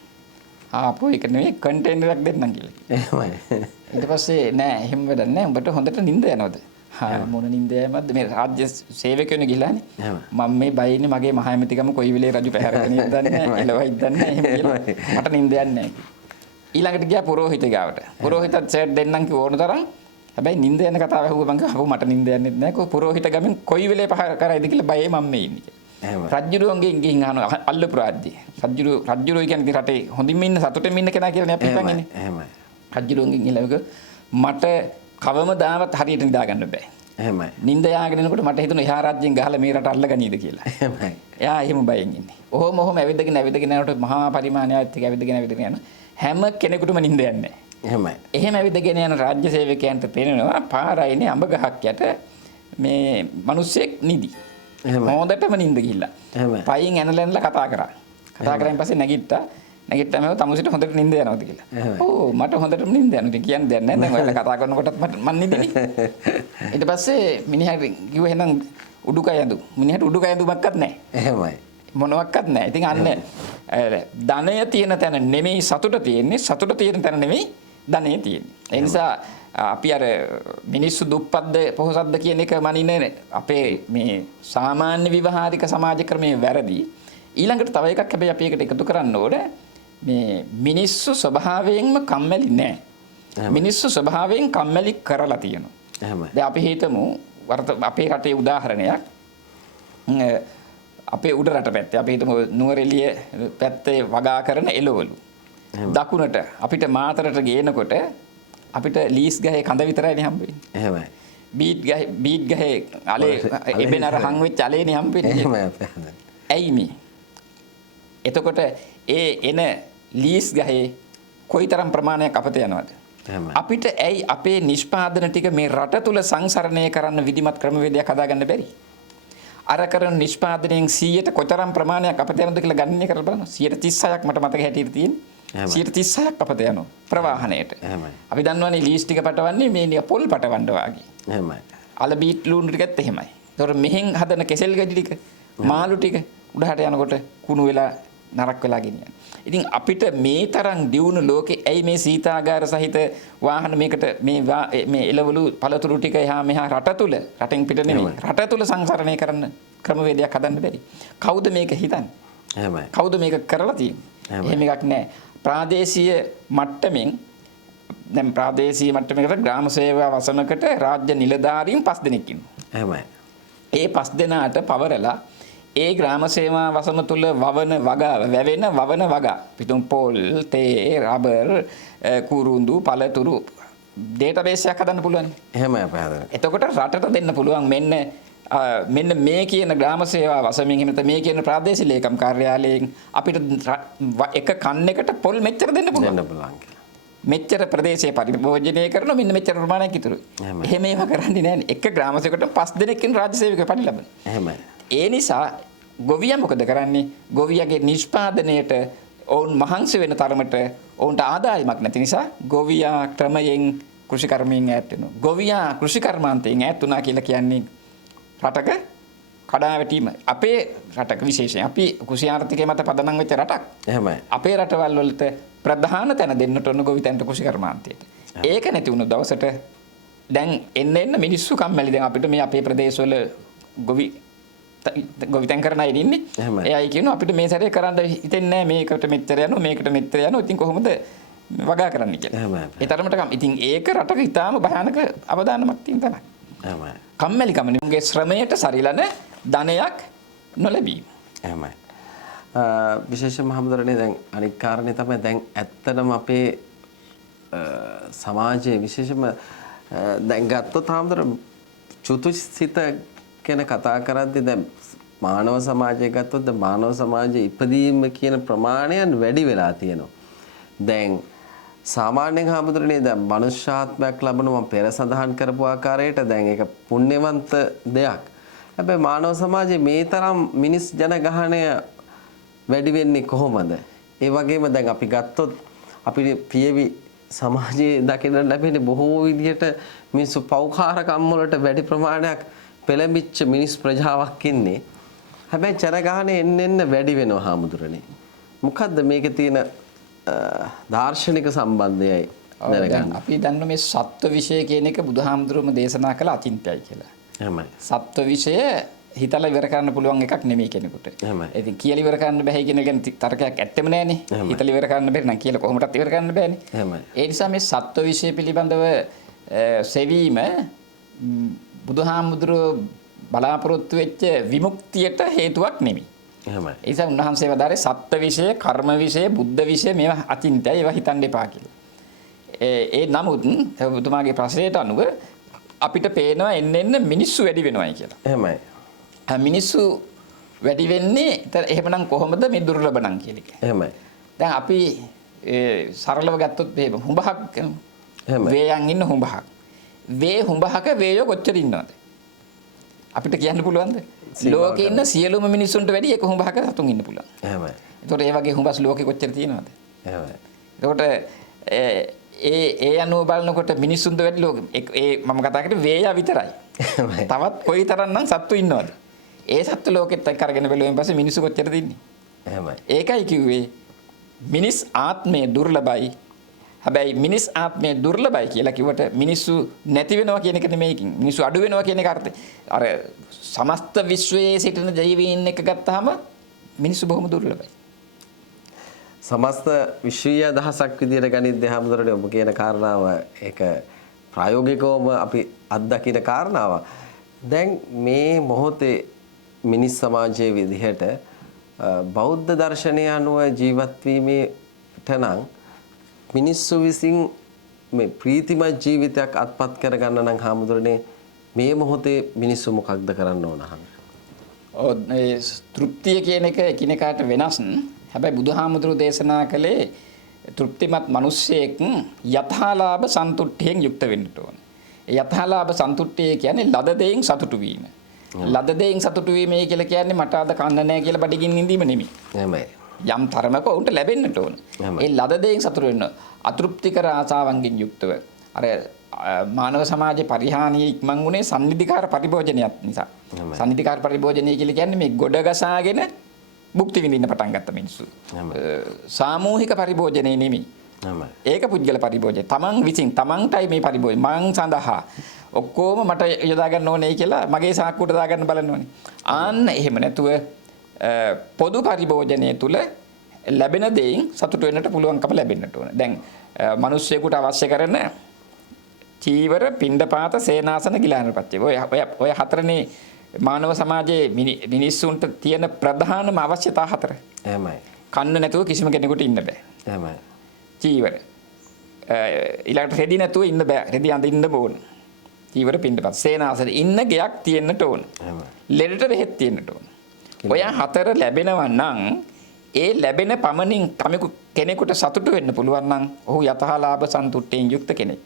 ආපෝ ඒක නෙවෙයි කන්ටේනර් එකක් දෙන්නම් කියලා. එහෙමයි. ඊට පස්සේ නෑ එහෙම වැඩක් නෑ උඹට හොඳට නිින්ද යනවද? මොන නිින්ද යෑමක්ද මේ රාජ්‍ය සේවකයෝනේ ගිහලානේ. මම මේ බයින්නේ මගේ මහා ඇමතිකම කොයි වෙලේ රජු පැහැරගෙන ඉඳන්නේ එළවයි දන්නේ එහෙම කියලා. මට නිින්ද යන්නේ නෑ. ඊළඟට ගියා පුරෝහිත ගාවට. පුරෝහිතත් ෂර්ට් දෙන්නම් කිව්ව ඕන තරම්. හැබැයි නිින්ද යන කතාව ඇහුවා මං කිව්වා මට නිින්ද යන්නේ නැහැ. කො පුරෝහිත ගමෙන් කොයි වෙලේ පහ කරයිද කියලා බයේ මම මේ ඉන්නේ කියලා. රජ්ජුරුවන්ගෙන් ගිහින් අහනවා අල්ලපු රාජ්‍යය. රජ්ජුරුවෝ කියන්නේ රටේ හොඳින්ම ඉන්න සතුටෙම ඉන්න කෙනා කියලානේ අපි හිතන්නේ. එහෙමයි. රජ්ජුරුවන්ගෙන් ගිහලා මට කවමදාවත් හරියට නිදා ගන්න බෑ. එහෙමයි. නිින්ද යාගෙන එනකොට මට හිතුණා එහා රාජ්‍යයෙන් ගහලා මේ රට අල්ලගනීද කියලා. එහෙමයි. එයා එහෙම බයෙන් ඉන්නේ. ඔහොම ඇවිදගෙන යනකොට මහා පරිමාණයක් එක්ක ඇවිදගෙන යන හැම කෙනෙකුටම නිින්ද යන්නේ නැහැ. එහෙමයි. එහෙම ඇවිදගෙන යන රාජ්‍ය සේවකයන්ට පේනවා පාරයිනේ අඹ ගහක් යට මේ මිනිස්සෙක් නිදි. හොඳටම නිින්ද ගිහිල්ලා. පයින් ඇනලා කතා කරා. කතා කරායින් පස්සේ නැගිට්ටාම තමුසිට හොඳට නිින්ද යනවාද කියලා. ඔව් මට හොඳටම නිින්ද යනවා. ඉතින් කියන්න දෙයක් නැහැ. දැන් ඔයාලා කතා කරනකොටත් මම නිදිනේ. ඊට පස්සේ මිනිහා කිව්වා එහෙනම් උඩුකය ඇඳු. මිනිහට උඩුකය ඇඳුමක්වත් නැහැ. එහෙමයි. මොනවත් නැහැ. ඉතින් අන්න ධනය තියෙන තැන නෙමෙයි සතුට තියෙන්නේ. සතුට තියෙන තැන නෙමෙයි ධනෙ තියෙන්නේ. ඒ නිසා අපි අර මිනිස්සු දුප්පත්ද පොහොසත්ද කියන එක මනින්නේ අපේ මේ සාමාන්‍ය විවහාරික සමාජ ක්‍රමයේ වැරදි. ඊළඟට තව එකක් හැබැයි අපි ඒකට එකතු කරන්න ඕනේ. මේ මිනිස්සු ස්වභාවයෙන්ම කම්මැලි නෑ. මිනිස්සු ස්වභාවයෙන් කම්මැලි කරලා තියෙනවා. එහෙමයි. දැන් අපි හිතමු අපේ රටේ උදාහරණයක්. අපේ උඩ රට පැත්තේ අපි හිතමු නුවරඑළිය පැත්තේ වගා කරන එළවලු. දකුණට අපිට මාතරට ගේනකොට අපිට ලීස් ගහේ කඳ විතරයිනේ හම්බෙන්නේ. එහෙමයි. බීට් ගහේ අලේ එබෙන අර හං වෙච්ච අලේනේ හම්බෙන්නේ. එහෙමයි. ඇයි මේ? එතකොට එන ලීස් ගහේ කොයිතරම් ප්‍රමාණයක් අපත යනවද? අපිට ඇයි අපේ නිෂ්පාදන ටික මේ රට තුල සංසරණය කරන්න විධිමත් ක්‍රමවේදයක් හදාගන්න බැරි? අර කරන නිෂ්පාදනයෙන් 100ට කොතරම් ප්‍රමාණයක් අපත යනවද කියලා ගණනය කරලා බලන්න. 136ක් මට මතක හැටියට තියෙන්නේ. 136ක් අපත යනවා ප්‍රවාහණයට. අපි දන්නවනේ ලීස් ටික පටවන්නේ මේ පොල් පටවන්න වාගේ. එහෙමයි. අල බීට් ලූණු ටිකත් එහෙමයි. ඒතකොට මෙහෙන් හදන කෙසෙල් ගෙඩි ටික මාළු ටික උඩහට යනකොට කුණු වෙලා නරක වෙලා ගෙනියන. ඉතින් අපිට මේ තරම් දියුණු ලෝකේ ඇයි මේ සීතාගාර සහිත වාහන මේකට මේ එළවලු පළතුරු ටික එහා මෙහා රට තුල රටෙන් පිට නෙමෙයි රට තුල සංසරණය කරන්න ක්‍රමවේදයක් හදන්න බැරි. කවුද මේක හිතන්නේ? එහෙමයි. කවුද මේක කරලා තියෙන්නේ? එහෙම එකක් නැහැ. ප්‍රාදේශීය මට්ටමින් දැන් ප්‍රාදේශීය මට්ටමකට ග්‍රාම සේවා වසමකට රාජ්‍ය නිලධාරීන් 5 දෙනෙක් ඉන්නවා. එහෙමයි. ඒ 5 දෙනාට පවරලා ඒ ග්‍රාම සේවා වසම තුල වවන වගා පිටුම් පොල් තේ රබර් කුරුඳු පළතුරු ඩේටාබේස් එකක් හදන්න පුළුවන්. එහෙමයි අපි හදන්න. එතකොට රටට දෙන්න පුළුවන් මෙන්න මේ කියන ග්‍රාම සේවා වසමින් එහෙම නැත්නම් මේ කියන ප්‍රාදේශීය ලේකම් කාර්යාලයෙන් අපිට එක කන්නයකට පොල් මෙච්චර දෙන්න පුළුවන්. මෙච්චර ප්‍රදේශයේ පරිභෝජනය කරන මෙන්න මෙච්චර ප්‍රමාණයක් ඉතුරුයි. එහෙම ඒවා කරන්නේ නැහැ. එක ග්‍රාම සේවකට 5 දෙනෙක් ඉන්න රාජ්‍ය සේවකයෝ පරි ලබන. එහෙමයි. ඒ නිසා ගොවියා මොකද කරන්නේ? ගොවියාගේ නිෂ්පාදනයට ඔවුන් මහන්සි වෙන තරමට ඔවුන්ට ආදායමක් නැති නිසා ගොවියා ක්‍රමයෙන් කෘෂිකර්මයෙන් ඈත් වෙනවා. ගොවියා කෘෂිකර්මාන්තයෙන් ඈත් වුණා කියලා කියන්නේ රටක කඩාවැටීම. අපේ රටක විශේෂයෙන් අපි කෘෂි ආර්ථිකය මත පදනම් වෙච්ච රටක්. එහෙමයි. අපේ රටවල් වලට ප්‍රධාන තැන දෙන්නට ඕන ගොවිතැනට කෘෂිකර්මාන්තයට. ඒක නැති වුණු දවසට දැන් එන්න මිනිස්සු කම්මැලි. දැන් අපිට මේ අපේ ප්‍රදේශවල ගොවිතැන් කරන අය ඉන්නේ. එයායි කියනවා අපිට මේ සැරේ කරන්න හිතෙන්නේ නැහැ. මේකට මෙච්චර යනවා මේකට මෙච්චර යනවා. ඉතින් කොහොමද වගා කරන්න කියලා. ඒ තරමට ඉතින් ඒක රටක ඉතාම භයානක අවදානමක් තියෙන තැනක්. එහෙමයි. කම්මැලිකම නුගේ ශ්‍රමයට සරිලන ධනයක් නොලැබීම. එහෙමයි. විශේෂයෙන්ම හැමදෙරනේ දැන් අනික් කාරණේ තමයි දැන් ඇත්තටම අපේ සමාජයේ විශේෂම දැන් ගත්තොත් හාමුදුර චුතුසිත ගැන කතා කරද්දී දැන් මානව සමාජය ගත්තොත් මානව සමාජයේ ඉපදීම කියන ප්‍රමාණයන් වැඩි වෙලා තියෙනවා. දැන් සාමාන්‍යයෙන් හාමුදුරනේ දැන් මනුෂ්‍යාත්මයක් ලැබෙනවා මම පෙර සඳහන් කරපු ආකාරයට දැන් ඒක පුණ්‍යවන්ත දෙයක්. හැබැයි මානව සමාජයේ මේ තරම් මිනිස් ජනගහනය වැඩි වෙන්නේ කොහොමද? ඒ වගේම දැන් අපි ගත්තොත් අපේ පියවි සමාජයේ දකින්න ලැබෙන බොහෝ විදිහට මිනිස්සු පෞකාරකම් වලට වැඩි ප්‍රමාණයක් පෙළඹිච්ච මිනිස් ප්‍රජාවක් ඉන්නේ. හැබැයි ජනගහනය එන්න වැඩි වෙනවා හාමුදුරනේ. මොකද්ද මේකේ තියෙන දාර්ශනික සම්බන්ධයයි දැනගන්න. අපි දන්න මේ සත්ව විෂය කියන එක බුදුහාමුදුරුවම දේශනා කළ අචින්තයයි කියලා. එහෙමයි. සත්ව විෂය හිතලා ඉවර කරන්න පුළුවන් එකක් නෙමෙයි කෙනෙකුට. එහෙමයි. ඉතින් කියලා ඉවර කරන්න බෑ කියන ගැන තර්කයක් ඇත්තෙම නෑනේ. හිතලා ඉවර කරන්න බැරි නම් කියලා කොහොමදත් ඉවර කරන්න බෑනේ. එහෙමයි. ඒ නිසා මේ සත්ව විෂය පිළිබඳව සෙවීම බුදුහාමුදුරුවෝ බලාපොරොත්තු වෙච්ච විමුක්තියට හේතුවක් නෙමෙයි. එහෙමයි. ඒ නිසා උන්වහන්සේ වදාරේ සත්ත්ව විෂය, කර්ම විෂය, බුද්ධ විෂය මේවා අචින්තයි ඒවා හිතන්න එපා කියලා. ඒ නමුත් ඔබතුමාගේ ප්‍රශ්නයට අනුව අපිට පේනවා එන්න මිනිස්සු වැඩි වෙනවායි කියලා. එහෙමයි. මිනිස්සු වැඩි වෙන්නේ එහෙමනම් කොහොමද මේ දුර්ලභ නම් කියන එක. එහෙමයි. දැන් අපි සරලව ගත්තොත් එහෙම හුඹහක් එහෙමයි. වේයන් ඉන්න හුඹහක්. හුඹහක වේයෝ කොච්චර ඉන්නවද? අපිට කියන්න පුළුවන්ද? ලෝකේ ඉන්න සියලුම මිනිස්සුන්ට වැඩි එක හුඹහක සතුන් ඉන්න පුළුවන්. එහෙමයි. ඒතකොට ඒ වගේ හුඹස් ලෝකේ කොච්චර තියෙනවද? එහෙමයි. ඒතකොට ඒ අනුව බලනකොට මිනිස්සුන්ට වැඩි ඒ මම කතා කරේ වේයා විතරයි. එහෙමයි. තවත් කොයිතරම්නම් සත්තු ඉන්නවද? ඒ සත්තු ලෝකෙත් එක්ක අරගෙන බැලුවෙන් පස්සේ මිනිස්සු කොච්චරද ඉන්නේ? එහෙමයි. ඒකයි කිව්වේ මිනිස් ආත්මය දුර්ලභයි. හැබැයි මිනිස් ආත්මය දුර්ලභයි කියලා කිව්වට මිනිස්සු නැති වෙනවා කියන එක නෙමෙයි. මිනිස්සු අඩු වෙනවා කියන එක අර්ථය. අර සමස්ත විශ්වයේ සිටින ජීවීන් එක ගත්තාම මිනිස්සු බොහොම දුර්ලභයි. සමස්ත විශ්වීය දහසක් විදියට ගනිද්දී හැමදෙරේ ඔබ කියන කාරණාව ඒක ප්‍රායෝගිකවම අපි අත්දකින කාරණාවක්. දැන් මේ මොහොතේ මිනිස් සමාජයේ විදිහට බෞද්ධ දර්ශනය අනුව ජීවත් වීමට නම් මිනිස්සු විසින් මේ ප්‍රීතිමත් ජීවිතයක් අත්පත් කරගන්න නම් හාමුදුරනේ මේ මොහොතේ මිනිස්සු මොකක්ද කරන්න ඕන අහන්න. ඒ තෘප්තිය කියන එක එකිනෙකාට වෙනස්. හැබැයි බුදුහාමුදුරුවෝ දේශනා කළේ තෘප්තිමත් මිනිස්සෙක් යථාලාභ සන්තුට්ඨියෙන් යුක්ත වෙන්න ඕන. ඒ යථාලාභ සන්තුට්ඨිය කියන්නේ ලද දෙයින් සතුටු වීම. ලද දෙයින් සතුටු වීමයි කියලා කියන්නේ මට අද කන්න නැහැ කියලා බඩගින්න ඉඳීම නෙමෙයි. එහෙමයි. යම් තරමක උන්ට ලැබෙන්නට ඕන. ඒ ලද දෙයින් සතුටු වෙන්න අතෘප්තිකර ආසාවන්ගෙන් යුක්තව අර මානව සමාජයේ පරිහානිය ඉක්මන් වුණේ සම්නිධිකාර පරිභෝජනයත් නිසා. සම්නිධිකාර පරිභෝජනය කියලා කියන්නේ මේ ගොඩ ගසාගෙන භුක්ති විඳින්න පටන් ගත්ත මිනිස්සු. සාමූහික පරිභෝජනය නෙමෙයි. ඒක පුද්ගල පරිභෝජනය. තමන් විසින් තමන්ටයි මේ පරිභෝජනය. මං සඳහා ඔක්කොම මට යොදා ගන්න ඕනේ කියලා මගේ සාක්කුවට දා ගන්න බලනවනේ. ආන්න එහෙම නැතුව පොදු පරිභෝජනය තුල ලැබෙන දෙයින් සතුට වෙන්නට පුළුවන්කම ලැබෙන්නට ඕන. දැන් මිනිස්සුෙකුට අවශ්‍ය කරන චීවර, පිණ්ඩපාත, සේනාසන, ගිලානපත්‍ය. ඔය හතරනේ මානව සමාජයේ මිනිස්සුන්ට තියෙන ප්‍රධානම අවශ්‍යතා හතර. එහෙමයි. කන්න නැතුව කිසිම කෙනෙකුට ඉන්න බෑ. එහෙමයි. චීවර. ඊළඟට රෙදි නැතුව ඉන්න බෑ. රෙදි අඳින්න ඕන. චීවර, පිණ්ඩපාත, සේනාසන ඉන්න ගයක් තියෙන්නට ඕන. එහෙමයි. ලෙඩට බෙහෙත් තියෙන්නට ඕන. ඔය හතර ලැබෙනවා නම් ඒ ලැබෙන පමණින් කෙනෙකුට සතුටු වෙන්න පුළුවන් නම් ඔහු යථාලාභ සන්තුට්ඨියෙන් යුක්ත කෙනෙක්.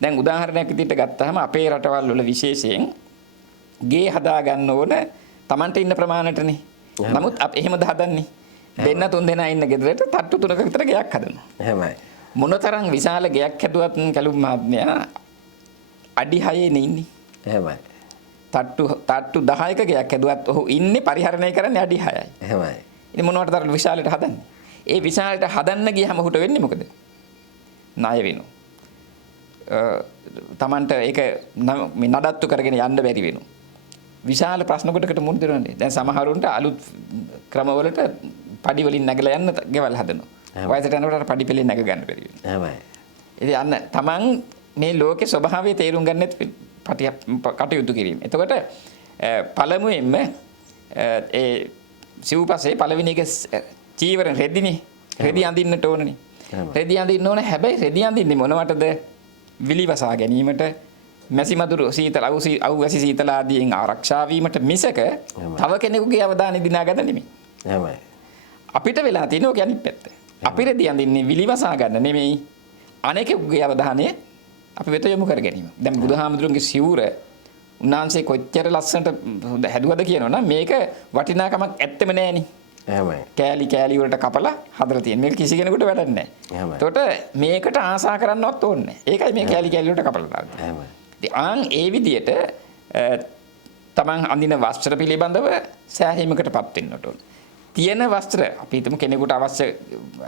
දැන් උදාහරණයක් විදිහට ගත්තාම අපේ රටවල් වල විශේෂයෙන් ගේ හදා ගන්න ඕන Tamanට ඉන්න ප්‍රමාණයටනේ. නමුත් අපි එහෙමද හදන්නේ? දෙන්න තුන් දෙනා ඉන්න ගෙදරට තට්ටු තුනක විතර ගයක් හදනවා. එහෙමයි. මොනතරම් විශාල ගයක් හැදුවත් කැලුම් මහත්මයා අඩි 6 නේ ඉන්නේ. එහෙමයි. තට්ටු 10ක ගයක් හැදුවත් ඔහු ඉන්නේ පරිහරණය කරන්නේ අඩි 6යි. එහෙමයි. ඉතින් මොනවටද අර විශාලයට හදන්නේ? ඒ විශාලයට හදන්න ගියම ඔහුට වෙන්නේ මොකද? ණය වෙනවා. Tamanට ඒක මේ නඩත්තු කරගෙන යන්න බැරි වෙනවා. විශාල ප්‍රශ්න කොටකට මුහුණ දෙනවනේ. දැන් සමහරුන්ට අලුත් ක්‍රමවලට පඩි වලින් නැගලා යන්න ගෙවල් හදනවා. වයසට යනකොට අර පඩි පෙළෙන් නැග ගන්න බැරි වෙනවා. එහෙමයි. ඉතින් අන්න Taman මේ ලෝකේ ස්වභාවය තේරුම් ගන්නෙත් කටයුතු කිරීම. එතකොට පළමුවෙන්ම ඒ සිව්පසේ පළවෙනි එක චීවර රෙදිනේ. රෙදි අඳින්නට ඕනනේ. රෙදි අඳින්න ඕන. හැබැයි රෙදි අඳින්නේ මොනවටද? විලිවසා ගැනීමට, මැසිමදුරු සීතල අවුවැසි සීතල ආදීන් ආරක්ෂා වීමට මිසක තව කෙනෙකුගේ අවධානය දිනා ගන්න නෙමෙයි. එහෙමයි. අපිට වෙලා තියෙන ඔක අනිත් පැත්ත. අපි රෙදි අඳින්නේ විලිවසා ගන්න නෙමෙයි. අනෙකුගේ අවධානය අපි වෙත යොමු කර ගැනීම. දැන් බුදුහාමුදුරන්ගේ සිවුර උන්වහන්සේ කොච්චර ලස්සනට හැදුවද කියනවනම් මේක වටිනාකමක් ඇත්තෙම නෑනේ. එහෙමයි. කෑලි වලට කපලා හදලා තියෙන. මේක කිසි කෙනෙකුට වැඩක් නෑ. එහෙමයි. එතකොට මේකට ආසා කරන්නවත් ඕනේ නෑ. ඒකයි මේ කෑලි වලට කපලා දාන්නේ. එහෙමයි. ඉතින් ඒ විදියට තමන් අඳින වස්ත්‍ර පිළිබඳව සෑහීමකටපත් වෙන්නට ඕන. තියෙන වස්ත්‍ර අපි හිතමු කෙනෙකුට අවශ්‍ය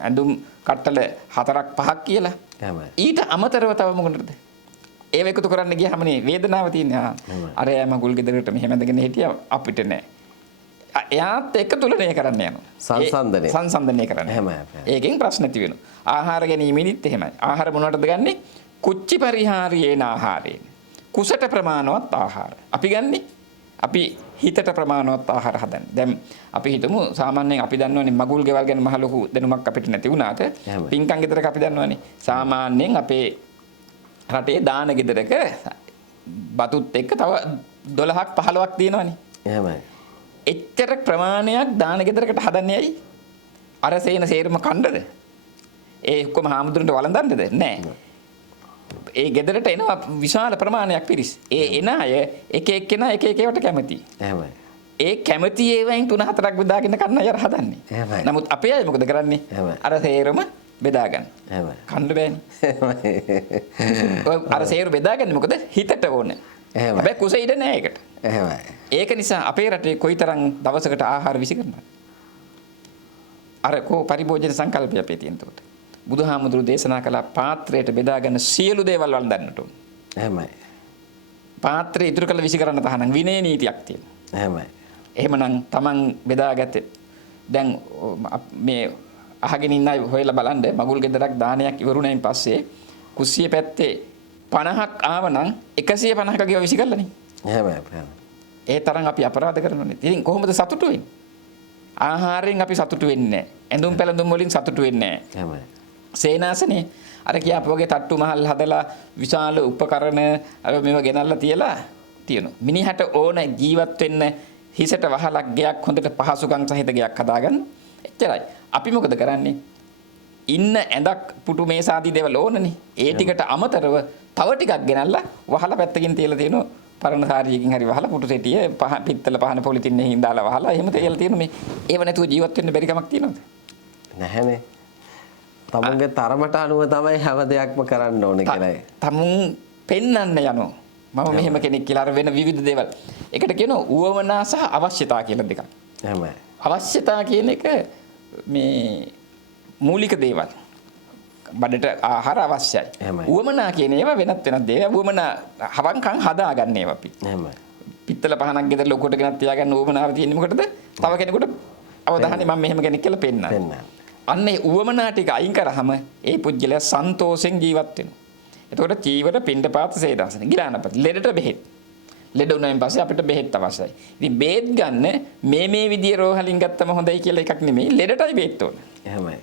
ඇඳුම් කට්ටල 4ක් 5ක් කියලා. එහෙමයි. ඊට අමතරව තව මොකටද? ඒව එකතු කරන්න ගියාමනේ වේදනාව තියෙන්නේ. අර මගුල් ගෙදරට මෙහෙම ඇඳගෙන හිටියා අපිට නෑ. එයාත් එක්ක තුලනය කරන්න යනවා. සංසන්දනය කරන්න. එහෙමයි. ඒකෙන් ප්‍රශ්න ඇති වෙනවා. ආහාර ගැනීමෙදිත් එහෙමයි. ආහාර මොනවටද ගන්නෙ? කුච්චි පරිහාරියේන ආහාරයෙන්. කුසට ප්‍රමාණවත් ආහාර. අපි ගන්නෙ අපි හිතට ප්‍රමාණවත් ආහාර හදන්නේ. දැන් අපි හිතමු සාමාන්‍යයෙන් අපි දන්නවනේ මගුල් ගෙවල් ගැන මහ ලොකු දැනුමක් අපිට නැති වුණාට පින්කම් ගෙදරක අපි දන්නවනේ. සාමාන්‍යයෙන් අපේ රටේ දාන ගෙදරක බතුත් එක්ක තව 12ක් 15ක් තියෙනවනේ. එහෙමයි. එච්චර ප්‍රමාණයක් දාන ගෙදරකට හදන්නේ ඇයි? අර සේන සේරම කණ්ඩද? ඒ ඔක්කොම හාමුදුරන්ට වළඳන්නද? නෑ. ඒ ගෙදරට එනවා විශාල ප්‍රමාණයක් පිරිස්. ඒ එන අය එක එක්කෙනා එක එක ඒවාට කැමතියි. එහෙමයි. ඒ කැමති ඒවායින් 3-4ක් බෙදාගෙන කන්න අය හදන්නේ. එහෙමයි. නමුත් අපේ අය මොකද කරන්නේ? එහෙමයි. අර සේරම බෙදා ගන්න. එහෙමයි. කන්න බෑනේ. එහෙමයි. අර සේරු බෙදාගන්නේ මොකද? හිතට ඕනේ. එහෙමයි. හැබැයි කුසේ ඉඩ නෑ ඒකට. එහෙමයි. ඒක නිසා අපේ රටේ කොයිතරම් දවසකට ආහාර විසි කරනවද? අර කෝ පරිභෝජන සංකල්පය අපේ තියෙන උඩ. බුදුහාමුදුරු දේශනා කළ පාත්‍රයට බෙදා ගන්න සියලු දේවල් වළඳන්නට ඕන. එහෙමයි. පාත්‍රය ඉතුරු කළ විසි කරන්න තහනම් විනය නීතියක් තියෙනවා. එහෙමයි. එහෙමනම් Taman බෙදාගත්තේ දැන් මේ අහගෙන ඉන්න අය හොයලා බලන්න මගුල් ගෙදරක් දානයක් ඉවරුණයින් පස්සේ කුස්සිය පැත්තේ 50ක් ආවනම් 150ක ගිය විසි කළානේ. එහෙමයි. ඒ තරම් අපි අපරාධ කරනවානේ. ඉතින් කොහොමද සතුටු වෙන්නේ? ආහාරයෙන් අපි සතුටු වෙන්නේ නැහැ. ඇඳුම් පැළඳුම් වලින් සතුටු වෙන්නේ නැහැ. එහෙමයි. සේනාසනේ අර කියාපු වගේ තට්ටු මහල් හදලා විශාල උපකරණ අර මේව ගෙනල්ලා තියලා තියෙනවා. මිනිහට ඕන ජීවත් වෙන්න හිසට වහලක් ගයක් හොඳට පහසුකම් සහිත ගයක් හදාගන්න. එච්චරයි. අපි මොකද කරන්නේ? ඉන්න ඇඳක් පුටු මේස ආදී දේවල් ඕනනේ. ඒ ටිකට අමතරව තව ටිකක් ගෙනල්ලා වහලා පැත්තකින් තියලා තියෙනවා. පරණ සාරියකින් හරි වහලා පුටු සෙටිය පිත්තල පහන පොලිතින් එකකින් දාලා වහලා එහෙම තියලා තියෙන මේ ඒව නැතුව ජීවත් වෙන්න බැරි කමක් තියෙනවද? නැහැනේ. තමුන්ගේ තරමට අනුව තමයි හැම දෙයක්ම කරන්න ඕනේ කියලායි. තමුන් පෙන්වන්න යනවා. මම මෙහෙම කෙනෙක් කියලා අර වෙන විවිධ දේවල්. ඒකට කියනවා උවමනා සහ අවශ්‍යතා කියලා දෙකක්. එහෙමයි. අවශ්‍යතා කියන එක මේ මූලික දේවල්. බඩට ආහාර අවශ්‍යයි. උවමනා කියන ඒවා වෙනත් දේවල්. උවමනා හවංකම් හදාගන්න ඒවා අපි. එහෙමයි. පිත්තල පහනක් ගෙදර ලොකුට ගෙනත් තියාගන්න උවමනාව තියෙන්නේ මොකටද? තව කෙනෙකුට අවධානය මම මෙහෙම කෙනෙක් කියලා පෙන්නන්න. අන්න ඒ උවමනා ටික අයින් කරාම ඒ පුජ්‍යලයා සන්තෝෂෙන් ජීවත් වෙනවා. එතකොට චීවර පිණ්ඩපාත සේනාසන ගිලානපත ලෙඩට බෙහෙත්. ලෙඩ වුණායින් පස්සේ අපිට බෙහෙත් අවශ්‍යයි. ඉතින් බෙහෙත් ගන්න මේ විදිය රෝහලින් ගත්තම හොඳයි කියලා එකක් නෙමෙයි ලෙඩටයි බෙහෙත් ඕන. එහෙමයි.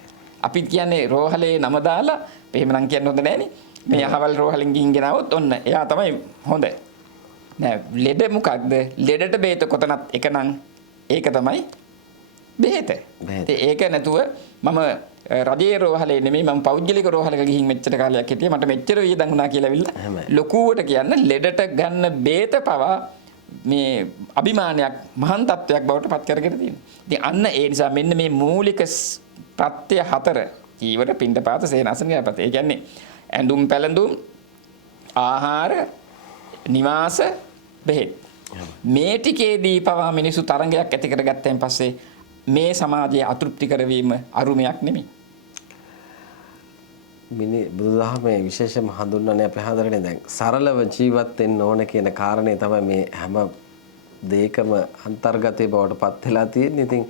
අපි කියන්නේ රෝහලේ නම දාලා එහෙම නම් කියන්න හොඳ නෑනේ. මේ අහවල් රෝහලින් ගිහින් ගෙනාවොත් ඔන්න එයා තමයි හොඳ. නෑ ලෙඩ මොකක්ද? ලෙඩට බෙහෙත කොතනත් එක නම් ඒක තමයි බෙහෙත. ඒක නැතුව මම රජයේ රෝහලේ නෙමෙයි මම පෞද්ගලික රෝහලක ගිහින් මෙච්චර කාලයක් හිටියේ මට මෙච්චර වියදම් වුණා කියලා ඇවිල්ලා ලොකුවට කියන්න ලෙඩට ගන්න බෙහෙත පවා මේ අභිමානයක් මහාන් තත්වයක් බවට පත් කරගෙන තියෙනවා. ඉතින් අන්න ඒ නිසා මෙන්න මේ මූලික ප්‍රත්‍ය 4 ජීවර පිණ්ඩපාත සේනාසන ගාපත. ඒ කියන්නේ ඇඳුම් පැළඳුම් ආහාර නිවාස බෙහෙත්. මේ ටිකේදී පවා මිනිසු තරංගයක් ඇති කරගත්තයින් පස්සේ මේ සමාජයේ අතෘප්ති කරවීම අරුමයක් නෙමෙයි. බුදුදහමේ විශේෂම හඳුන්වන්නේ අපේ හතරනේ දැන් සරලව ජීවත් වෙන්න ඕන කියන කාරණේ තමයි මේ හැම දෙයකම අන්තර්ගතේ බවට පත් වෙලා තියෙන්නේ. ඉතින්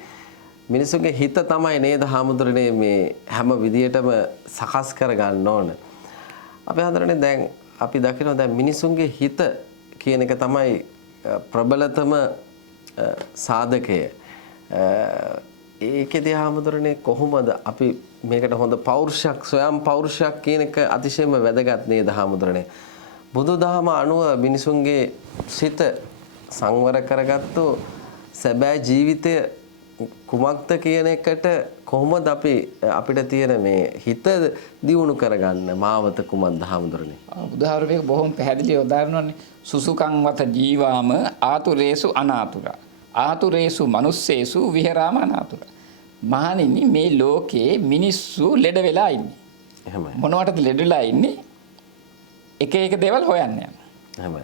මිනිසුන්ගේ හිත තමයි නේද හාමුදුරනේ මේ හැම විදියටම සකස් කර ගන්න ඕන. අපේ හතරනේ දැන් අපි දකිනවා දැන් මිනිසුන්ගේ හිත කියන එක තමයි ප්‍රබලතම සාධකය. ඒකෙදී හාමුදුරනේ කොහොමද අපි මේකට හොඳ පෞරුෂයක් ස්වයං පෞරුෂයක් කියන එක අතිශයම වැදගත් නේද හාමුදුරනේ? බුදුදහම අනුව මිනිසුන්ගේ සිත සංවර කරගත්තු සැබෑ ජීවිතය කුමක්ද කියන එකට කොහොමද අපිට තියෙන මේ හිත දියුණු කරගන්න මාවත කුමක්ද හාමුදුරනේ? බුදුහාරමේක බොහොම පැහැදිලි උදාහරණවනේ. සුසුකං වත ජීවාම ආතුරේසු අනාතුරා. ආතුරේසු මනුස්සේසු විහෙරාම අනාතුරා. මහණෙනි මේ ලෝකේ මිනිස්සු ලෙඩ වෙලා ඉන්නේ. එහෙමයි. මොනවටද ලෙඩ වෙලා ඉන්නේ? එක දේවල් හොයන්න යනවා. එහෙමයි.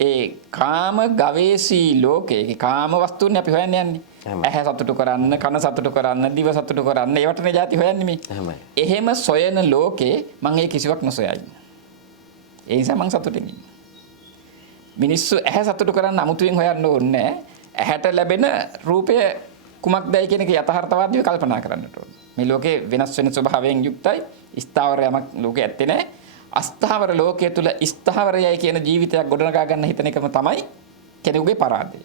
ඒ කාම ගවේෂී ලෝකේ කාම වස්තුන් අපි හොයන්න යන්නේ. ඇහැ සතුටු කරන්න, කන සතුටු කරන්න, දිව සතුටු කරන්න, ඒවටනේ જાති හොයන්නේ මේ. එහෙමයි. එහෙම සොයන ලෝකේ මම ඒ කිසිවක් නොසොයා ඉන්නේ. ඒ නිසා මම සතුටින් ඉන්නේ. මිනිස්සු ඇහැ සතුටු කරන්න අමුතුවෙන් හොයන්න ඕනේ නැහැ. ඇහැට ලැබෙන රූපය කුමක්දයි කියන එක යථාර්ථවාදීව කල්පනා කරන්නට ඕනේ. මේ ලෝකේ වෙනස් වෙන ස්වභාවයෙන් යුක්තයි. ස්ථාවර යමක් ලෝකේ ඇත්තේ නැහැ. අස්ථාවර ලෝකයේ තුල ස්ථාවරයයි කියන ජීවිතයක් ගොඩනගා ගන්න හිතන එකම තමයි කෙනෙකුගේ පරාදය.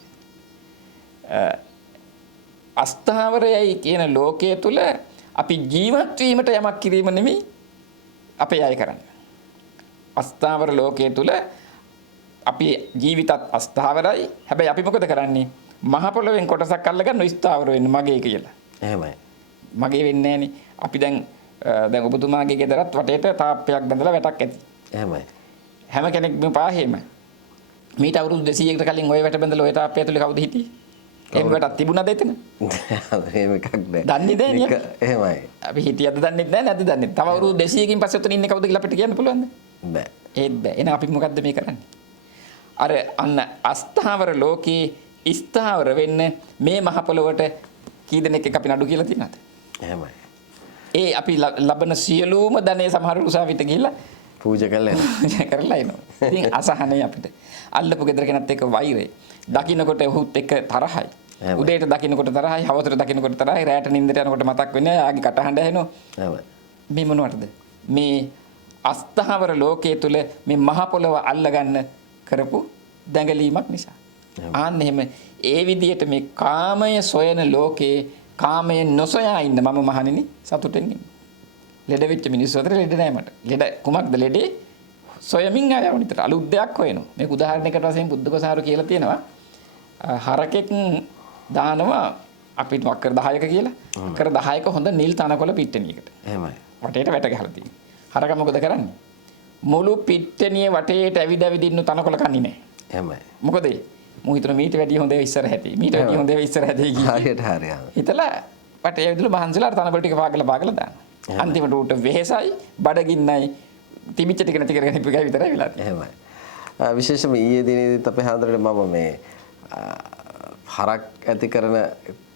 අස්ථාවරයයි කියන ලෝකයේ තුල අපි ජීවත් වීමට යමක් කිරීම නෙමෙයි අපේ අය කරන්නේ. අස්ථාවර ලෝකයේ තුල අපි ජීවිතත් අස්ථාවරයි. හැබැයි අපි මොකද කරන්නේ? මහ පොළොවෙන් කොටසක් අල්ලගන්න ස්ථාවර වෙන්න මගේ කියලා. එහෙමයි. මගේ වෙන්නේ නැහනේ. අපි දැන් ඔබතුමාගේ ගෙදරත් වටේට තාප්පයක් බඳලා වැටක් ඇති. එහෙමයි. හැම කෙනෙක්ම පාහෙම. මීට අවුරුදු 200කට කලින් ওই වැට බඳලා ওই තාප්පය ඇතුලේ කවුද හිටියේ? එහෙම වැටක් තිබුණාද එතන? එහෙම එකක් නෑ. දන්නේ නැහැ නේ. එහෙමයි. අපි හිටියද දන්නේ නැහැ නැද්ද දන්නේ. තව අවුරුදු 200කින් පස්සේ උතන ඉන්නේ කවුද කියලා අපිට කියන්න පුළුවන්ද? බෑ. ඒත් බෑ. එහෙනම් අපි මොකද්ද මේ කරන්නේ? අර අන්න අස්ථාවර ලෝකේ ස්ථාවර වෙන්න මේ මහ පොළොවට කී දෙනෙක් එක අපි නඩු කියලා තියනවද? එහෙමයි. ඒ අපි ලබන සියලුම ධනෙ සමහර උසාවිට ගිහිල්ලා පූජා කරලා එනවා. ඉතින් අසහනේ අපිට. අල්ලපු ගෙදර කෙනත් එක්ක වෛරය. දකින්නකොට ඔහුත් එක්ක තරහයි. උදේට දකින්නකොට තරහයි, හවසට දකින්නකොට තරහයි, රැට නිින්දට යනකොට මතක් වෙන්නේ ආගේ කටහඬ ඇහෙනවා. මේ මොනවටද? මේ අස්ථාවර ලෝකයේ තුල මේ මහ පොළව අල්ලගන්න කරපු දැඟලීමක් නිසා. ආන්න එහෙම ඒ විදිහට මේ කාමය සොයන ලෝකේ කාමයෙන් නොසොයා ඉන්න මම මහණෙනි සතුටෙන් ඉන්නේ. ලෙඩ වෙච්ච මිනිස්සු අතර ලෙඩ නෑ මට. ලෙඩ කුමක්ද ලෙඩේ? සොයමින් ආයව නිතර අලුත් දෙයක් හොයනවා. මේක උදාහරණයකට වශයෙන් බුද්ධඝෝසාරු කියලා තියෙනවා. හරකෙක් දානවා අපිට වක්කර 10ක කියලා. වක්කර 10ක හොඳ නිල් තනකොළ පිට්ටනියකට. එහෙමයි. වටේට වැට ගහලා තියෙනවා. හරක මොකද කරන්නේ? මුළු පිට්ටනිය වටේට ඇවිද ඇවිදින්න තනකොළ කන්නේ නෑ. එහෙමයි. මොකද මු හිතන මීට වැඩිය හොඳ ඉස්සර හැටි. මීට වැඩිය හොඳ ඉස්සර හැටි කියලා. හරියට හරියට. හිතලා වටේ ඇවිදලා මහන්සිලා තනකොළ ටික පාගලා දානවා. අන්තිමට උට වෙහෙසයි, බඩගින්නයි, තිබිච්ච ටික නැති කරගෙන ඉපගයි විතරයි වෙලා තියෙන්නේ. එහෙමයි. විශේෂයෙන්ම ඊයේ දිනේදීත් අපේ හාමුදුරනේ මම මේ හරක් ඇති කරන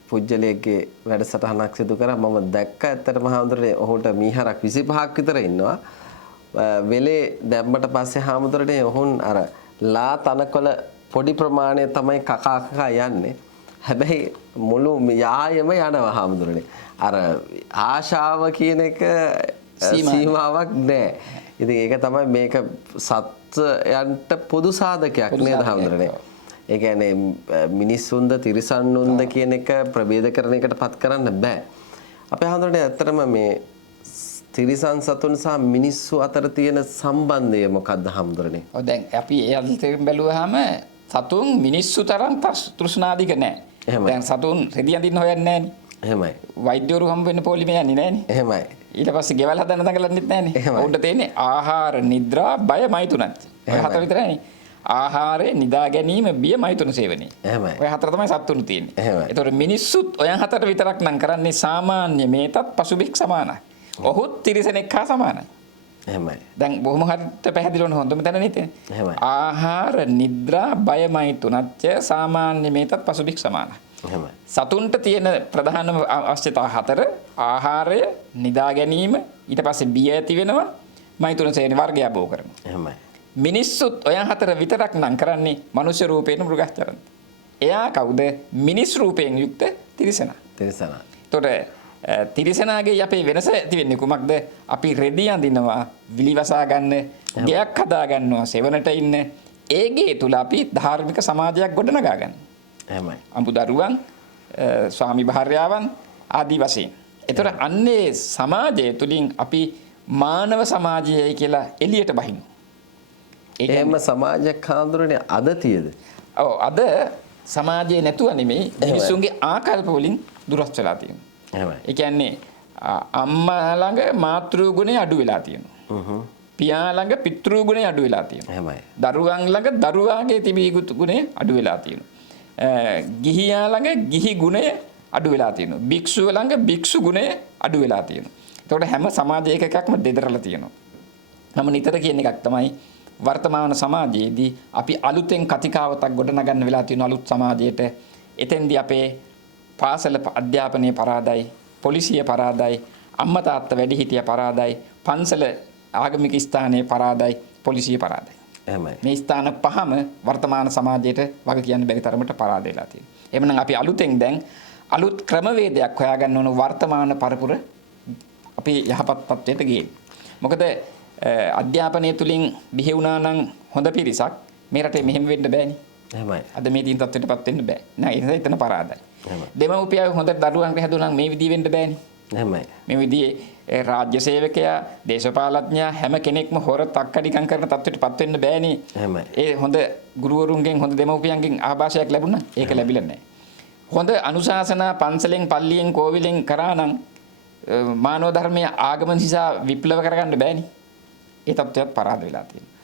පුජ්‍යලයේ වැඩසටහනක් සිදු කරා. මම දැක්ක ඇත්තටම හාමුදුරනේ ඔහුට මීහරක් 25ක් විතර ඉන්නවා. වෙලේ දැම්මට පස්සේ හාමුදුරනේ ඔහුන් අර ලා තනකොළ පොඩි ප්‍රමාණය තමයි කකා යන්නේ. හැබැයි මුළු යායම යනවා හාමුදුරනේ. අර ආශාව කියන එක සීමාවක් නැහැ. ඉතින් ඒක තමයි මේක සත්‍යයන්ට පොදු සාධකයක් නේද හාමුදුරනේ. ඒ කියන්නේ මිනිස්සුන්ද තිරිසන්නුන්ද කියන එක ප්‍රභේද කරන එකට පත් කරන්න බෑ. අපේ හාමුදුරනේ ඇත්තටම මේ තිරිසන් සතුන් සහ මිනිස්සු අතර තියෙන සම්බන්ධය මොකක්ද හාමුදුරනේ? ඔව් දැන් අපි ඒ අල්තෙන් බැලුවාම සතුන් මිනිස්සු තරම් තෘෂ්ණාදික නැහැ. දැන් සතුන් රෙදි අඳින්න හොයන්නේ නැහනේ. එහෙමයි. වෛද්‍යවරු හම්බ වෙන්න පොලිමේ යන්නේ නැහනේ. එහෙමයි. ඊට පස්සේ ගෙවල් හදන්න දඟලන්නෙත් නැහනේ. උඩ තියෙන්නේ ආහාර, නිද්‍රා, බය, මෛතුනත්. ඔය හතර විතරයිනේ. ආහාරය, නිදා ගැනීම, බිය, මෛතුන සේවනය. එහෙමයි. ඔය හතර තමයි සත්තුන් තියෙන්නේ. ඒතකොට මිනිස්සුත් ඔය හතර විතරක් නම් කරන්නේ සාමාන්‍ය මේතත් පසුබික් සමානයි. ඔහුත් තිරිසනෙක් හා සමානයි. එහෙමයි. දැන් බොහොම හරියට පැහැදිලි වුණ හොඳම තැන නේ තියෙන්නේ. එහෙමයි. ආහාර, නිද්‍රා, බය, මෛතුනත් සාමාන්‍ය මේතත් පසුබික් සමානයි. එහෙමයි. සතුන්ට තියෙන ප්‍රධානම අවශ්‍යතා හතර ආහාරය, නිදා ගැනීම, ඊට පස්සේ බිය ඇති වෙනවා, මෛතුන සේවන වර්ගය බෝ කරනවා. එහෙමයි. මිනිස්සුත් ඔය හතර විතරක් නම් කරන්නේ මනුෂ්‍ය රූපේන මෘගස්තරන්ත. එයා කවුද? මිනිස් රූපයෙන් යුක්ත තිරිසනා. තිරිසනා. ඒතකොට තිරිසනාගේ අපේ වෙනස ඇති වෙන්නේ කුමක්ද? අපි රෙදි අඳිනවා, විලිවසා ගන්න, ගයක් හදා ගන්නවා, සෙවණට ඉන්න. ඒගේ තුල අපි ධාර්මික සමාජයක් ගොඩනගා ගන්න. එහෙමයි. අඹු දරුවන්, ස්වාමි භාර්යාවන්, ආදී වශයෙන්. ඒතර අන්නේ සමාජය තුලින් අපි මානව සමාජයයි කියලා එළියට බහිනවා. එහෙම සමාජයක් හඳුරන්නේ අද තියද? ඔව් අද සමාජයේ නැතුව නෙමෙයි මිනිසුන්ගේ ආකල්ප වලින් දුරස් වෙලා තියෙනවා. එහෙමයි. ඒ කියන්නේ අම්මා ළඟ මාතෘ ගුණය අඩු වෙලා තියෙනවා. පියා ළඟ පිතෘ ගුණය අඩු වෙලා තියෙනවා. එහෙමයි. දරුවන් ළඟ දරුවාගේ තිබී යුතු ගුණය අඩු වෙලා තියෙනවා. ගිහියා ළඟ ගිහි ගුණය අඩු වෙලා තියෙනවා. භික්ෂුව ළඟ භික්ෂු ගුණය අඩු වෙලා තියෙනවා. එතකොට හැම සමාජ එකකක්ම දෙදරලා තියෙනවා. මම නිතර කියන එකක් තමයි වර්තමාන සමාජයේදී අපි අලුතෙන් කතිකාවතක් ගොඩනගන්න වෙලා තියෙන අලුත් සමාජයට එතෙන්දී අපේ පාසල අධ්‍යාපනයේ පරාදයි, පොලිසිය පරාදයි, අම්මා තාත්තා වැඩිහිටිය පරාදයි, පන්සල ආගමික ස්ථානයේ පරාදයි, පොලිසිය පරාදයි. එහෙමයි. මේ ස්ථාන පහම වර්තමාන සමාජයට වග කියන්න බැරි තරමට පරාද වෙලා තියෙනවා. එහෙමනම් අපි අලුතෙන් දැන් අලුත් ක්‍රමවේදයක් හොයාගන්න ඕන වර්තමාන පරපුර අපි යහපත් තත්ත්වයට ගේන්න. මොකද අධ්‍යාපනය තුලින් බිහි වුණා නම් හොඳ පිරිසක් මේ රටේ මෙහෙම වෙන්න බෑනේ. එහෙමයි. අද මේ තියෙන තත්ත්වයටපත් වෙන්න බෑ. නෑ ඒ නිසා එතන පරාදයි. දෙමව්පියෝ හොඳ දරුවන්ට හැදුණා නම් මේ විදිහ වෙන්න බෑනේ. එහෙමයි. මේ විදිහේ රාජ්‍ය සේවකයා, දේශපාලඥයා හැම කෙනෙක්ම හොර තක්කඩිකම් කරන තත්ත්වයටපත් වෙන්න බෑනේ. එහෙමයි. ඒ හොඳ ගුරුවරුන්ගෙන් හොඳ දෙමව්පියන්ගෙන් ආభాෂයක් ලැබුණා. ඒක ලැබිලා නැහැ. හොඳ අනුශාසනා පන්සලෙන් පල්ලියෙන් කෝවිලෙන් කරා නම් මානව ධර්මයේ ආගම නිසා විප්ලව කරගන්න බෑනේ. ඒ තත්ත්වයක් පරාද වෙලා තියෙනවා.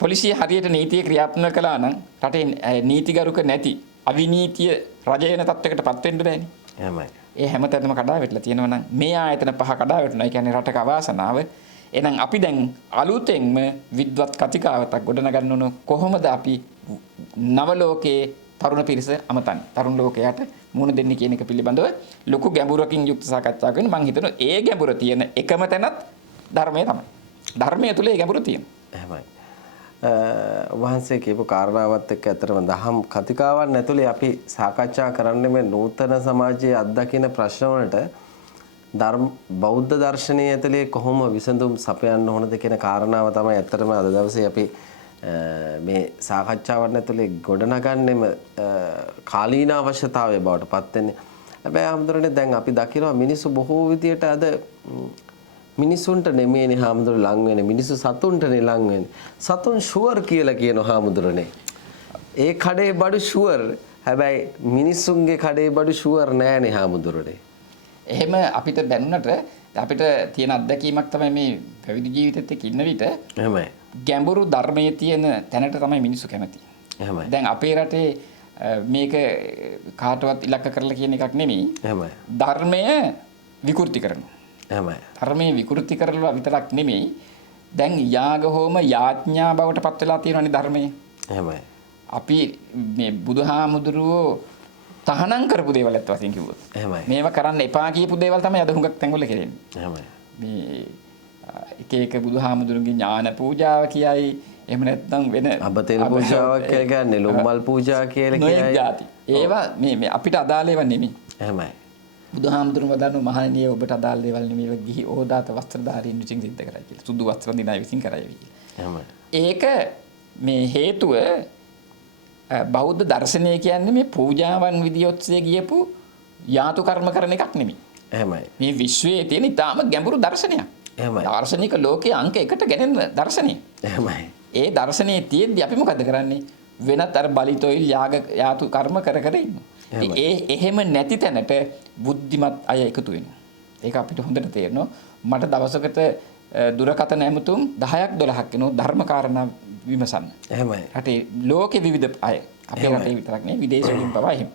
පොලිසිය හරියට නීතිය ක්‍රියාත්මක කළා නම් රටේ නීතිගරුක නැති අවිනීතිය රජයන තත්ත්වයකටපත් වෙන්න බෑනේ. එහෙමයි. ඒ හැමතැනම කඩා වැටලා තියෙනවා නම් මේ ආයතන පහ කඩා වැටුණා. ඒ කියන්නේ රටක අවාසනාව. එහෙනම් අපි දැන් අලුතෙන්ම විද්වත් කතිකාවතක් ගොඩනගන්න ඕන කොහොමද අපි නව ලෝකයේ තරුණ පිරිස අමතන්නේ. තරුණ ලෝකයට මුණ දෙන්නේ කියන එක පිළිබඳව ලොකු ගැඹුරකින් යුක්ත සාකච්ඡාවක් වෙන මම හිතනවා ඒ ගැඹුර තියෙන එකම තැනත් ධර්මය තමයි. ධර්මය තුල ඒ ගැඹුර තියෙනවා. එහෙමයි. වහන්සේ කියපු කාරණාවත් එක්ක ඇත්තටම දහම් කතිකාවන් ඇතුලේ අපි සාකච්ඡා කරන්නේ මේ නූතන සමාජයේ අත්දකින ප්‍රශ්න වලට බෞද්ධ දර්ශනයේ ඇතුලේ කොහොම විසඳුම් සපයන්න ඕනද කියන කාරණාව තමයි ඇත්තටම අද දවසේ අපි මේ සාකච්ඡාවන් ඇතුලේ ගොඩනගන්නෙම කාලීන අවශ්‍යතාවය බවට පත් වෙන්නේ. හැබැයි හැමදෙරේ දැන් අපි දකිනවා මිනිස්සු බොහෝ විදියට අද මිනිසුන්ට නෙමෙයිනේ හාමුදුරු ලං වෙන්නේ මිනිස්සු සතුන්ටනේ ලං වෙන්නේ. සතුන් ෂුවර් කියලා කියන හාමුදුරනේ. ඒ කඩේ බඩු ෂුවර්. හැබැයි මිනිසුන්ගේ කඩේ බඩු ෂුවර් නෑනේ හාමුදුරනේ. එහෙම අපිට දැනුණට අපිට තියෙන අත්දැකීමක් තමයි මේ පැවිදි ජීවිතෙත් එක්ක ඉන්න විට එහෙමයි. ගැඹුරු ධර්මයේ තියෙන තැනට තමයි මිනිස්සු කැමති. එහෙමයි. දැන් අපේ රටේ මේක කාටවත් ඉලක්ක කරලා කියන එකක් නෙමෙයි. එහෙමයි. ධර්මය විකෘති කරනවා. එහෙමයි. ධර්මයේ විකෘති කරලා විතරක් නෙමෙයි. දැන් යාග හෝම යාඥා බවට පත් වෙලා තියෙනවානේ ධර්මයේ. එහෙමයි. අපි මේ බුදුහාමුදුරුවෝ තහනම් කරපු දේවල් ඇත්ත වශයෙන් කිව්වොත්. එහෙමයි. මේවා කරන්න එපා කියපු දේවල් තමයි අද හුඟක් තැන්වල කරන්නේ. එහෙමයි. මේ එක එක බුදුහාමුදුරුවන්ගේ ඥාන පූජාව කියයි. එහෙම නැත්නම් වෙන අබතෙල් පූජාවක් කියලා කියන්නේ ලොම්මල් පූජා කියලා කියයි. ඒවා මේ අපිට අදාළ ඒවා නෙමෙයි. එහෙමයි. බුදුහාමුදුරුවෝ වදාන මහණෙනිය ඔබට අදාළ දේවල් නෙමෙයි. ඒවා ගිහි ඕදාත වස්ත්‍රධාරීන් විසින් සිද්ධ කරයි කියලා. සුදු වස්ත්‍ර දිනයි විසින් කරයි කියලා. එහෙමයි. ඒක මේ හේතුව බෞද්ධ දර්ශනය කියන්නේ මේ පූජාවන් විදියොත්සේ ගියපු යාතු කර්ම කරන එකක් නෙමෙයි. එහෙමයි. මේ විශ්වයේ තියෙන ඊටාම ගැඹුරු දර්ශනයක්. එහෙමයි. දාර්ශනික ලෝකයේ අංක 1ට ගෙනෙන දර්ශනය. එහෙමයි. ඒ දර්ශනයේ තියෙද්දි අපි මොකද කරන්නේ? වෙනත් අර බලිතොයිල් යාතු කර්ම කර ඉන්නවා. එහෙම නැති තැනට බුද්ධිමත් අය එකතු වෙනවා. ඒක අපිට හොඳට තේරෙනවා. මට දවසකට දුරකථන ඇමතුම් 10ක් 12ක් එනවා ධර්ම කාරණා විමසන්න. එහෙමයි. රටේ ලෝකේ විවිධ අය අපේ රටේ විතරක් නෙවෙයි විදේශ වලින් පවා එහෙම.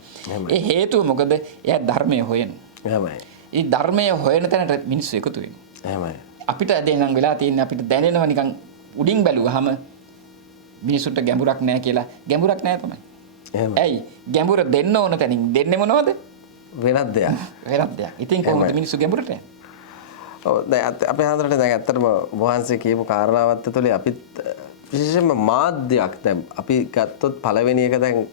ඒ හේතුව මොකද? එයා ධර්මය හොයන. එහෙමයි. ඒ ධර්මය හොයන තැනට මිනිස්සු එකතු වෙනවා. එහෙමයි. අපිට දැනන් වෙලා තියෙන්නේ අපිට දැනෙනවා නිකන් උඩින් බැලුවාම මිනිසුන්ට ගැඹුරක් නැහැ කියලා. ගැඹුරක් නැහැ තමයි. ඇයි ගැඹුර දෙන්න ඕන තැනින් දෙන්නේ මොනවද? වෙනත් දෙයක්. වෙනත් දෙයක්. ඉතින් කොහොමද මිනිස්සු ගැඹුරට යන්නේ? ඔව් දැන් අපේ හන්දරට දැන් ඇත්තටම වහන්සේ කියපු කාරණාවත් ඇතුලේ අපිත් විශේෂයෙන්ම මාධ්‍යයක් දැන් අපි ගත්තොත් පළවෙනි එක දැන්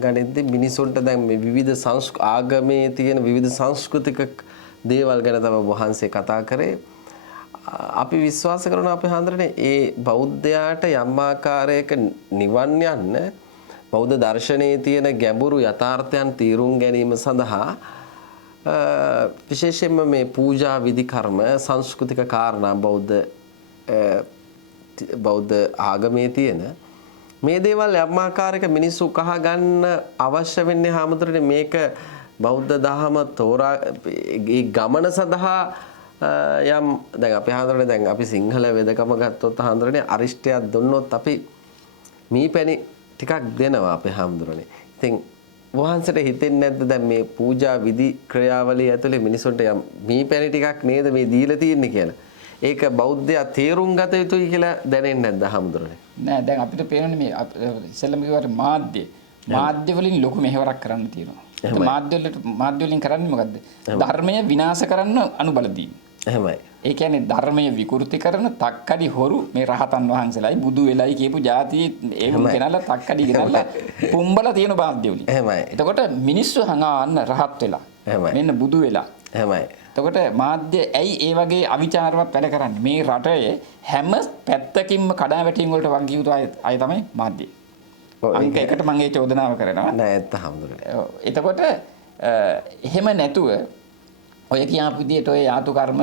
ගණිතදී මිනිසුන්ට දැන් මේ විවිධ ආගමේ තියෙන විවිධ සංස්කෘතික දේවල් ගැන තමයි වහන්සේ කතා කරේ. අපි විශ්වාස කරන අපේ හන්දරනේ ඒ බෞද්ධයාට යම් ආකාරයක නිවන් යන්න බෞද්ධ දර්ශනයේ තියෙන ගැඹුරු යථාර්ථයන් තීරුම් ගැනීම සඳහා විශේෂයෙන්ම මේ පූජා විධි කර්ම සංස්කෘතික කාරණා බෞද්ධ ආගමේ තියෙන මේ දේවල් යම් ආකාරයක මිනිස්සු කහ ගන්න අවශ්‍ය වෙන්නේ හාමුදුරනේ මේක බෞද්ධ දහම තෝරා ඒ ගමන සඳහා යම් දැන් අපි හාමුදුරනේ දැන් අපි සිංහල වෙදකම ගත්තොත් හාමුදුරනේ අරිෂ්ටයක් දුන්නොත් අපි මීපැණි ටිකක් දෙනවා අපේ හාමුදුරනේ. ඉතින් වහන්සේට හිතෙන්නේ නැද්ද දැන් මේ පූජා විධි ක්‍රියාවලිය ඇතුලේ මිනිසුන්ට යම් මීපැණි ටිකක් නේද මේ දීලා තියෙන්නේ කියලා. ඒක බෞද්ධයා තේරුම් ගත යුතුයි කියලා දැනෙන්නේ නැද්ද හාමුදුරනේ? නෑ දැන් අපිට පේන්නේ මේ ඉස්සෙල්ලම කිව්වට මාධ්‍ය වලින් ලොකු මෙහෙවරක් කරන්න තියෙනවා. මාධ්‍ය වලින් කරන්නේ මොකද්ද? ධර්මය විනාශ කරන්න අනුබල දීම. එහෙමයි. ඒ කියන්නේ ධර්මය විකෘති කරන තක්කඩි හොරු මේ රහතන් වහන්සේලායි බුදු වෙලයි කියපු જાති ඒවුන් කෙනල්ලා තක්කඩි ගෙනල්ලා පුම්බලා තියෙන මාධ්‍ය වලින්. එහෙමයි. එතකොට මිනිස්සු හංගාන්න රහත් වෙලා. මෙන්න බුදු වෙලා. එහෙමයි. එතකොට මාධ්‍ය ඇයි ඒ වගේ අවිචාරවත් වැඩ කරන්නේ? මේ රටේ හැම පැත්තකින්ම කඩාවැටීම් වලට වගකිය යුතු අය තමයි මාධ්‍ය. අංක 1ට මම ඒ චෝදනාව කරනවා. නෑ ඇත්ත හම්දුරනේ. එතකොට එහෙම නැතුව ඔය කියාපු විදිහට ඔය යාතු කර්ම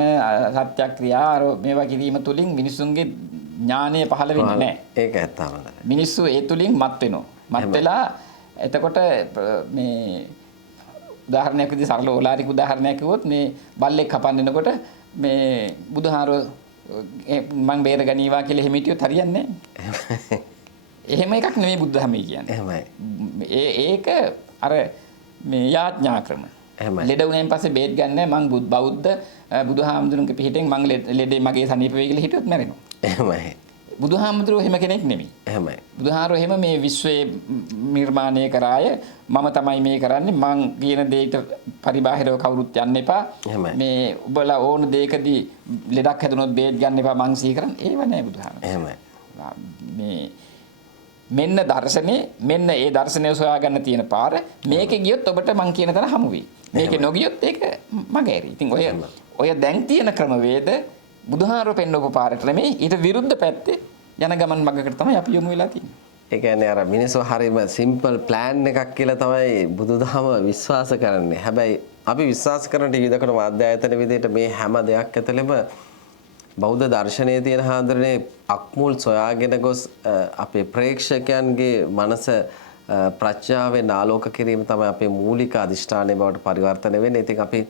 සත්‍යක්‍රියා මේවා කිරීම තුලින් මිනිසුන්ගේ ඥානය පහළ වෙන්නේ නැහැ. ඒක ඇත්තම. මිනිස්සු ඒ තුලින් මත් වෙනවා. මත් වෙලා එතකොට මේ උදාහරණයක් විදිහට සරල ඕලාරික උදාහරණයක් කිව්වොත් මේ බල්ලෙක් කපන්නනකොට මේ බුදුහාරෝ මං බේර ගනීවා කියලා එහෙම හිටියොත් හරියන්නේ නැහැ. එහෙම එකක් නෙමෙයි බුද්ධ ධර්මයේ කියන්නේ. එහෙමයි. ඒක අර මේ යාඥා ක්‍රම. එහෙමයි. ලෙඩ වුණෙන් පස්සේ බේත් ගන්න මං බෞද්ධ බුදුහාමුදුරන්ගේ පිහිටෙන් මං ලෙඩේ මගේ සනීප වෙයි කියලා හිටියොත් මැරෙනවා. එහෙමයි. බුදුහාමුදුරුවෝ එහෙම කෙනෙක් නෙමෙයි. එහෙමයි. බුදුහාරෝ එහෙම මේ විශ්වයේ නිර්මාණය කරාය මම තමයි මේ කරන්නේ මං කියන දෙයට පරිබාහිරව කවුරුත් යන්න එපා. මේ ඔබලා ඕන දෙයකදී ලෙඩක් හැදුනොත් බේත් ගන්න එපා මං සිහි කරන්නේ ඒව නෑ බුදුහාරෝ. එහෙමයි. මේ මෙන්න දර්ශනේ මෙන්න ඒ දර්ශනය සොයාගන්න තියෙන පාර මේකේ ගියොත් ඔබට මං කියන තැන හමු වෙයි. මේකේ නොගියොත් ඒක මගහැරි. ඉතින් ඔය දැන් තියෙන ක්‍රමවේද බුදුහාරෝ පෙන්වපු පාරට නෙමෙයි ඊට විරුද්ධ පැත්තේ යන ගමන් මගකට තමයි අපි යොමු වෙලා තියෙන්නේ. ඒ කියන්නේ අර මිනිස්සු හරීම සිම්පල් ප්ලෑන් එකක් කියලා තමයි බුදුදහම විශ්වාස කරන්නේ. හැබැයි අපි විශ්වාස කරන ටිකකට මාධ්‍ය ආයතන විදිහට මේ හැම දෙයක් ඇතුළෙම බෞද්ධ දර්ශනයේ තියෙන හාන්දරනේ අක්මුල් සොයාගෙන ගොස් අපේ ප්‍රේක්ෂකයන්ගේ මනස ප්‍රඥාවෙන් ආලෝක කිරීම තමයි අපේ මූලික අදිෂ්ඨානය බවට පරිවර්තන වෙන්නේ. ඉතින් අපි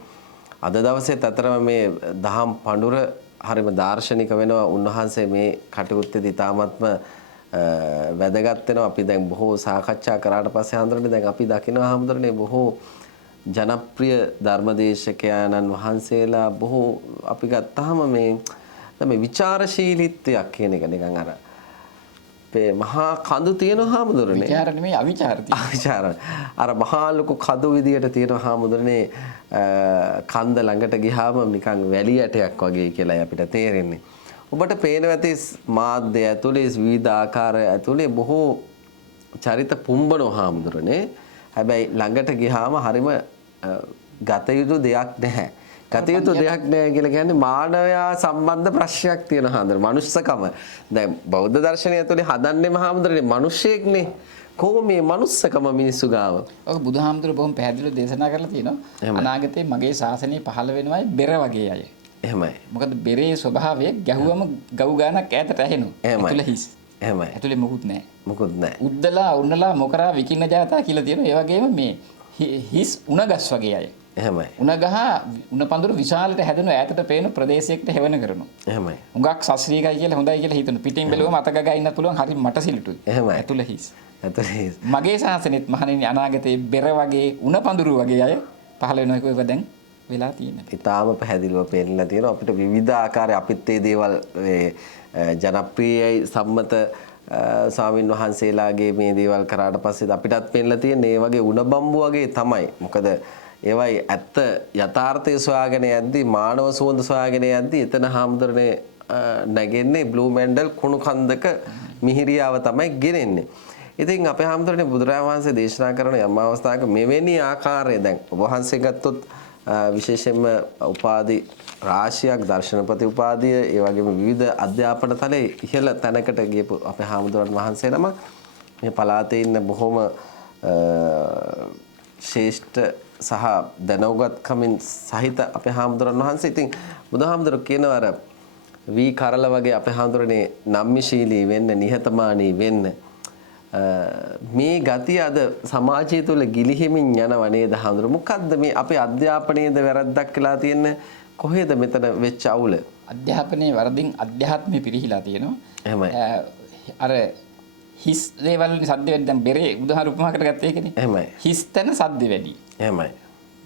අද දවසේත් අතරම මේ දහම් පඬුර හරිම දාර්ශනික වෙනවා. උන්වහන්සේ මේ කටයුත්තේදී තාමත්ම වැදගත් වෙනවා. අපි දැන් බොහෝ සාකච්ඡා කරාට පස්සේ හඳුනන්නේ දැන් අපි දකිනවා හඳුනන්නේ බොහෝ ජනප්‍රිය ධර්මදේශකයන්න් වහන්සේලා බොහෝ අපි ගත්තාම මේ විචාරශීලීත්වයක් කියන එක නිකන් අර අපේ මහා කඳු තියෙන හාමුදුරනේ විචාර නෙමෙයි අවිචාර තියෙනවා. අවිචාර අර මහා ලොකු කඳු විදියට තියෙන හාමුදුරනේ කන්ද ළඟට ගියාම නිකන් වැලි ඇටයක් වගේ කියලා අපිට තේරෙන්නේ. ඔබට පේනවා ඇති මාධ්‍ය ඇතුලේ විවිධ ආකාර ඇතුලේ බොහෝ චරිත පුම්බන හාමුදුරනේ. හැබැයි ළඟට ගියාම හරිම ගත යුතු දෙයක් නැහැ. ගත යුතු දෙයක් නැහැ කියලා කියන්නේ මානවයා සම්බන්ධ ප්‍රශ්නයක් තියෙන හාමුදුර. මනුස්සකම. දැන් බෞද්ධ දර්ශනය ඇතුලේ හදන්නේම හාමුදුරනේ මිනිස්සෙක්නේ. කොහොම මේ මනුස්සකම මිනිස්සු ගාව. ඔක බුදුහාමුදුරුවෝ බොහොම පැහැදිලිව දේශනා කරලා තියෙනවා. අනාගතේ මගේ ශාසනය පහළ වෙනවයි බෙර වගේ අය. එහෙමයි. මොකද බෙරේ ස්වභාවය ගැහුවම ගව් ගානක් ඈතට ඇහෙනවා. ඇතුළේ හිස්. එහෙමයි. ඇතුළේ මොකුත් නැහැ. මොකුත් නැහැ. උද්දලා උන්නලා මොකරා විකින්න ජාතා කියලා තියෙනවා. ඒ වගේම මේ හිස් උණගස් වගේ අය. එහෙමයි. උණගහ උණ පඳුරු විශාලට හැදෙන ඈතට පේන ප්‍රදේශයකට හැවෙන කරනවා. එහෙමයි. උඟක් සස්ත්‍රීකයි කියලා හොඳයි කියලා හිතන. පිටින් බැලුවම අත ගගා ඉන්නත් පුළුවන් හරි මට සිලිටුයි. එහෙමයි. ඇතුළේ හිස්. ඇතුළේ හිස්. මගේ ශාසනෙත් මහණෙනි අනාගතේ බෙර වගේ උණ පඳුරු වගේ අය පහළ වෙනවා ඒක දැන් වෙලා තියෙනවා. ඊටාම පැහැදිලිව පේන්නලා තියෙනවා අපිට විවිධ ආකාරයේ අපිත් මේ දේවල් ජනප්‍රියයි සම්මත ස්වාමින් වහන්සේලාගේ මේ දේවල් කරාට පස්සේ අපිටත් පේන්නලා තියෙන මේ වගේ උණ බම්බු වගේ තමයි. මොකද ඒවයි ඇත්ත යථාර්ථය සොයාගෙන යද්දී මානව සුවඳ සොයාගෙන යද්දී එතන හාමුදුරනේ නැගෙන්නේ බ්ලූ මැන්ඩල් කුණු කන්දක මිහිරියාව තමයි ගෙනෙන්නේ. ඉතින් අපේ හාමුදුරනේ බුදුරජාණන් වහන්සේ දේශනා කරන යම් අවස්ථාවක මෙවැනි ආකාරයේ දැන් ඔබ වහන්සේ ගත්තොත් විශේෂයෙන්ම උපාධි රාශියක් දර්ශනපති උපාධිය ඒ වගේම විවිධ අධ්‍යාපන තලයේ ඉහළ තැනකට ගියපු අපේ හාමුදුරන් වහන්සේ නම මේ පළාතේ ඉන්න බොහොම ශ්‍රේෂ්ඨ සහ දැනුගත්කමින් සහිත අපේ හාමුදුරන් වහන්සේ ඉතින් බුදුහාමුදුරුවෝ කියනවා අර වී කරල වගේ අපේ හාමුදුරනේ නම්‍යශීලී වෙන්න නිහතමානී වෙන්න මේ ගතිය අද සමාජය තුළ ගිලිහෙමින් යනව නේද හාමුදුරුවෝ? මොකද්ද මේ අපේ අධ්‍යාපනයේද වැරද්දක් කියලා තියෙන්නේ? කොහෙද මෙතන වෙච්ච අවුල? අධ්‍යාපනයේ වරදින් අධ්‍යාත්මය පිරිහිලා තියෙනවා. එහෙමයි. අර හිස් දේවල් වලින් සද්ද වැඩි. දැන් බෙරේ උදාහරණ උපමාකට ගත්ත එකනේ. එහෙමයි. හිස් තැන සද්ද වැඩි. එහෙමයි.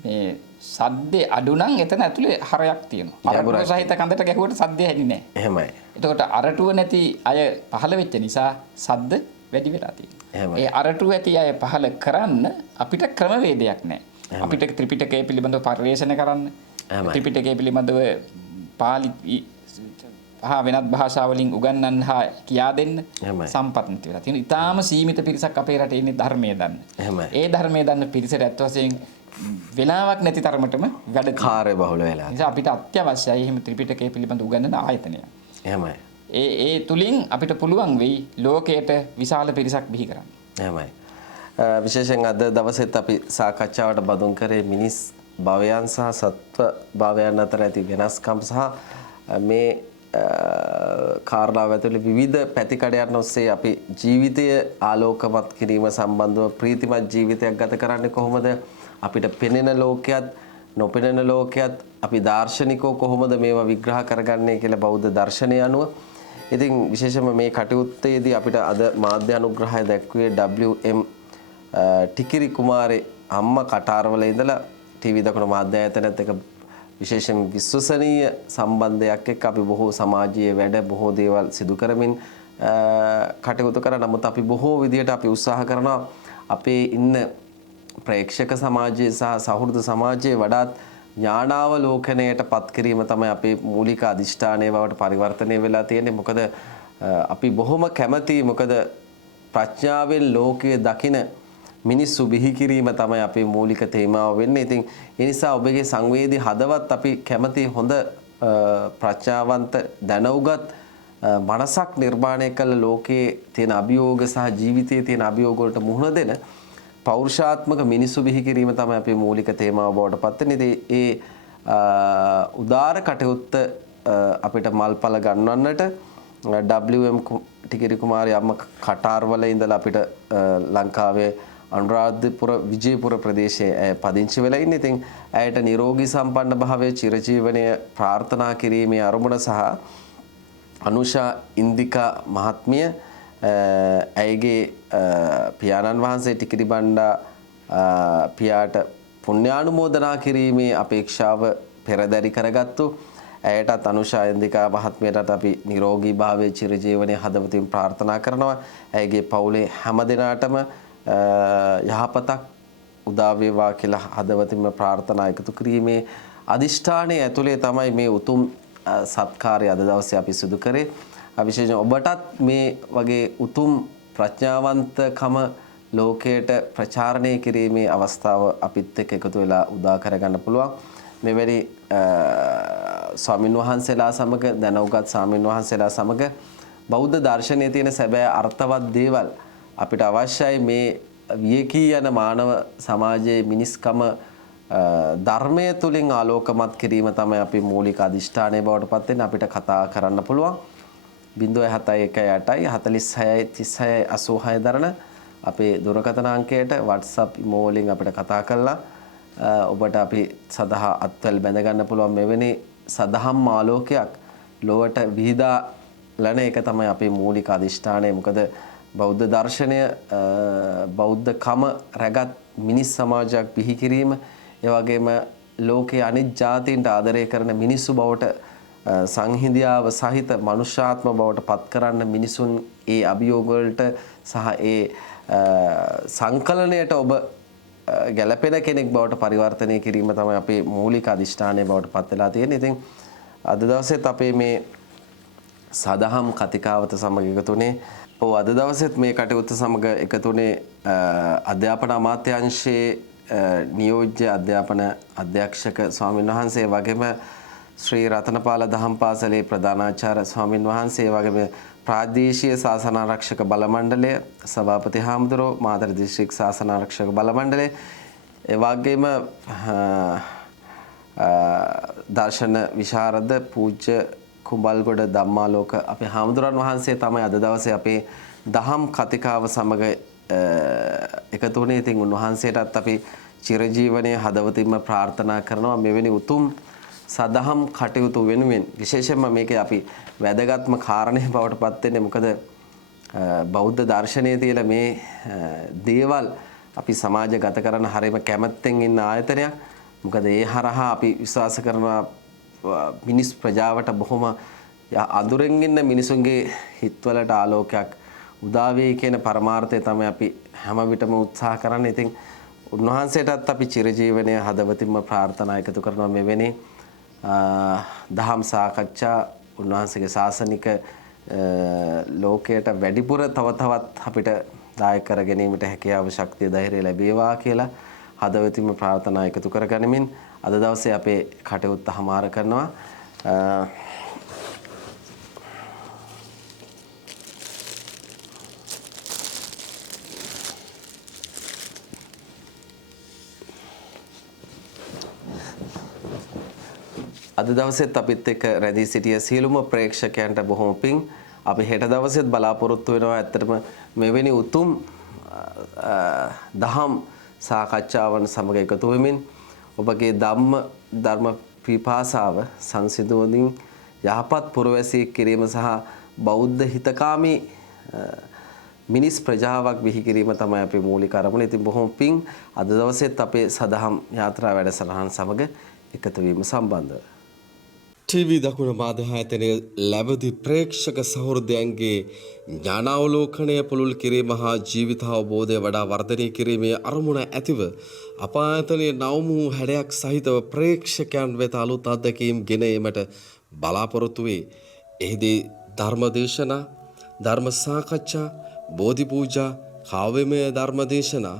මේ සද්දේ අඩු නම් එතන ඇතුලේ හරයක් තියෙනවා. අරටුව සහිත කඳට ගැහුවට සද්දේ හැදෙන්නේ නැහැ. එහෙමයි. එතකොට අරටුව නැති අය පහළ වෙච්ච නිසා සද්ද වැඩි වෙලා තියෙනවා. ඒ අරටුව ඇති අය පහළ කරන්න අපිට ක්‍රමවේදයක් නැහැ. අපිට ත්‍රිපිටකය පිළිබඳව පරිශන කරන්න, ත්‍රිපිටකය පිළිබඳව පාලි හා වෙනත් භාෂා වලින් උගන්වන්න හා කියා දෙන්න සම්පත් නැති වෙලා තියෙනවා. ඊටාම සීමිත පිරිසක් අපේ රටේ ඉන්නේ ධර්මයේ දන්න. ඒ ධර්මයේ දන්න පිරිසට ඇත්ත වශයෙන් වෙලාවක් නැති තරමටම වැඩ කාර්ය බහුල වෙලා. නිසා අපිට අත්‍යවශ්‍යයි එහෙම ත්‍රිපිටකය පිළිබඳ උගන්වන ආයතනය. එහෙමයි. ඒ තුලින් අපිට පුළුවන් වෙයි ලෝකයට විශාල පිරිසක් බිහි කරන්න. එහෙමයි. විශේෂයෙන් අද දවසෙත් අපි සාකච්ඡාවට බඳුන් කරේ මිනිස් භවයන් සහ සත්ව භවයන් අතර ඇති වෙනස්කම් සහ මේ කාරණාව ඇතුළේ විවිධ පැතිකඩයන් ඔස්සේ අපි ජීවිතය ආලෝකමත් කිරීම සම්බන්ධව ප්‍රීතිමත් ජීවිතයක් ගත කරන්නේ කොහොමද? අපිට පෙනෙන ලෝකයක් නොපෙනෙන ලෝකයක් අපි දාර්ශනිකව කොහොමද මේවා විග්‍රහ කරගන්නේ කියලා බෞද්ධ දර්ශනය අනුව. ඉතින් විශේෂයෙන්ම මේ කටයුත්තේදී අපිට අද මාධ්‍ය අනුග්‍රහය දැක්ුවේ WM ටිකිරි කුමාරේ අම්මා කටාරවල ඉඳලා ටීවී දකුණු මාධ්‍ය ආයතනයත් එක්ක විශේෂයෙන් විශ්වසනීය සම්බන්ධයක් එක්ක අපි බොහෝ සමාජීය වැඩ බොහෝ දේවල් සිදු කරමින් කටයුතු කරා. නමුත් අපි බොහෝ විදියට අපි උත්සාහ කරනවා අපේ ඉන්න ප්‍රේක්ෂක සමාජයේ සහ සහෘද සමාජයේ වඩාත් ඥානාවලෝකනයට පත් කිරීම තමයි අපේ මූලික අදිෂ්ඨානය බවට පරිවර්තනය වෙලා තියෙන්නේ. මොකද අපි බොහොම කැමතියි මොකද ප්‍රඥාවෙන් ලෝකයේ දකින මිනිස්සු බිහි කිරීම තමයි අපේ මූලික තේමාව වෙන්නේ. ඉතින් ඒ නිසා ඔබගේ සංවේදී හදවත් අපි කැමති හොඳ ප්‍රඥාවන්ත දැනුගත් මනසක් නිර්මාණය කළ ලෝකයේ තියෙන අභියෝග සහ ජීවිතයේ තියෙන අභියෝග වලට මුහුණ දෙන පෞරුෂාත්මක මිනිස්සු බිහි කිරීම තමයි අපේ මූලික තේමාව බවට පත් වෙන්නේ. ඒ උදාර කටයුත්ත අපිට මල්පල ගන්නවන්නට WM ටිකිරි කුමාරී අම්මා කටාර්වල ඉඳලා අපිට ලංකාවේ අනුරාධපුර විජයපුර ප්‍රදේශයේ පදිංචි වෙලා ඉන්නේ. ඉතින් ඇයට නිරෝගී සම්පන්න භාවයේ චිරජීවනය ප්‍රාර්ථනා කිරීමේ අරමුණ සහ අනුෂා ඉන්දිකා මහත්මිය ඇයගේ පියාණන් වහන්සේ ටිකිරි බණ්ඩා පියාට පුණ්‍යානුමෝදනා කිරීමේ අපේක්ෂාව පෙරදරි කරගත්තු. ඇයටත් අනුෂා ඉන්දිකා මහත්මියටත් අපි නිරෝගී භාවයේ චිරජීවනයේ හදවතින් ප්‍රාර්ථනා කරනවා. ඇයගේ පවුලේ හැම දෙනාටම යහපතක් උදා වේවා කියලා හදවතින්ම ප්‍රාර්ථනා එකතු කිරීමේ අදිෂ්ඨානයේ ඇතුලේ තමයි මේ උතුම් සත්කාරය අද දවසේ අපි සිදු කරේ. විශේෂයෙන් ඔබටත් මේ වගේ උතුම් ප්‍රඥාවන්තකම ලෝකයට ප්‍රචාරණය කිරීමේ අවස්ථාව අපිත් එක්ක එකතු වෙලා උදා කරගන්න පුළුවන්. මෙවැනි ස්වාමින් වහන්සේලා සමග දැනුගත් ස්වාමින් වහන්සේලා සමග බෞද්ධ දර්ශනයේ තියෙන සැබෑ අර්ථවත් දේවල් අපිට අවශ්‍යයි. මේ වියකී යන මානව සමාජයේ මිනිස්කම ධර්මය තුලින් ආලෝකමත් කිරීම තමයි අපි මූලික අදිෂ්ඨානය බවට පත් වෙන්නේ. අපිට කතා කරන්න පුළුවන් 071 8යි 46 36 86 දරන අපේ දුරකථන අංකයට WhatsApp imo වලින් අපිට කතා කරලා ඔබට අපි සදා අත්වල බැඳ ගන්න පුළුවන්. මෙවැනි සදහම් ආලෝකයක් ලොවට විහිදා ලන එක තමයි අපේ මූලික අදිෂ්ඨානය. මොකද බෞද්ධ දර්ශනය බෞද්ධ කම රැගත් මිනිස් සමාජයක් බිහි කිරීම, ඒ වගේම ලෝකයේ අනිත් ජාතීන්ට ආදරය කරන මිනිස්සු බවට සංහිඳියාව සහිත මනුෂ්‍යාත්ම බවට පත් කරන්න මිනිසුන් ඒ අභියෝග වලට සහ ඒ සංකලනයට ඔබ ගැළපෙන කෙනෙක් බවට පරිවර්තනය කිරීම තමයි අපේ මූලික අදිෂ්ඨානය බවට පත් වෙලා තියෙන්නේ. ඉතින් අද දවසේත් අපේ මේ සදහම් කතිකාවත සමග එකතුනේ අද දවසෙත් මේ කටයුත්ත සමග එකතුනේ අධ්‍යාපන අමාත්‍යාංශයේ නියෝජ්‍ය අධ්‍යාපන අධ්‍යක්ෂක ස්වාමින් වහන්සේ වගේම ශ්‍රී රතනපාල දහම් පාසලේ ප්‍රධානාචාර්ය ස්වාමින් වහන්සේ වගේම ප්‍රාදේශීය ශාසනාරක්ෂක බල මණ්ඩලය සභාපති හාමුදුරුවෝ මාතර දිස්ත්‍රික් ශාසනාරක්ෂක බල මණ්ඩලය ඒ වගේම දර්ශන විශාරද පූජ්‍ය කුඹල්ගොඩ ධම්මාලෝක අපේ හාමුදුරන් වහන්සේ තමයි අද දවසේ අපේ දහම් කතිකාව සමග එකතු වුණේ. ඉතින් උන්වහන්සේටත් අපි චිරජීවනයේ හදවතින්ම ප්‍රාර්ථනා කරනවා මෙවැනි උතුම් සදහම් කටයුතු වෙනුවෙන්. විශේෂයෙන්ම මේකේ අපි වැදගත්ම කාරණේ බවට පත් වෙන්නේ මොකද බෞද්ධ දර්ශනයේ තියලා මේ දේවල් අපි සමාජගත කරන හරියම කැමැත්තෙන් ඉන්න ආයතනයක්. මොකද ඒ හරහා අපි විශ්වාස කරනවා මිනිස් ප්‍රජාවට බොහොම අඳුරෙන් ඉන්න මිනිසුන්ගේ හිත්වලට ආලෝකයක් උදා වෙයි කියන පරමාර්ථය තමයි අපි හැම විටම උත්සාහ කරන්නේ. ඉතින් උන්වහන්සේටත් අපි චිරජීවනයේ හදවතින්ම ප්‍රාර්ථනා එකතු කරනවා මෙවැනි දහම් සාකච්ඡා උන්වහන්සේගේ ශාසනික ලෝකයට වැඩිපුර තව තවත් අපිට දායක කර ගැනීමට හැකියාව ශක්තිය ධෛර්යය ලැබේවා කියලා හදවතින්ම ප්‍රාර්ථනා එකතු කරගනිමින් අද දවසේ අපේ කටයුත්ත හමාර කරනවා. අද දවසෙත් අපිත් එක්ක රැඳී සිටිය සියලුම ප්‍රේක්ෂකයන්ට බොහොම පිං. අපි හෙට දවසෙත් බලාපොරොත්තු වෙනවා ඇත්තටම මෙවැනි උතුම් දහම් සාකච්ඡාවන් සමග එකතු වෙමින් ඔබගේ ධර්ම පිපාසාව සංසිඳුවමින් යහපත් පුරවැසියෙක් කිරීම සහ බෞද්ධ හිතකාමී මිනිස් ප්‍රජාවක් බිහි කිරීම තමයි අපේ මූලික අරමුණ. ඉතින් බොහොම පිං අද දවසෙත් අපේ සදහම් යාත්‍රා වැඩසටහන් සමග එකතු වීම සම්බන්ධව. ටීවී දකුණ මාධ්‍යායතනය ලැබදි ප්‍රේක්ෂක සහෘදයන්ගේ ඥානාවලෝකනය පුළුල් කිරීම හා ජීවිතාවබෝධය වඩා වර්ධනය කිරීමේ අරමුණ ඇතිව අපායතනයේ නවම වූ හැඩයක් සහිතව ප්‍රේක්ෂකයන් වෙත අලුත් අත්දැකීම් ගෙන ඒමට බලාපොරොත්තු වේ. එහිදී ධර්මදේශනා, ධර්ම සාකච්ඡා, බෝධි පූජා, කාව්‍යමය ධර්මදේශනා,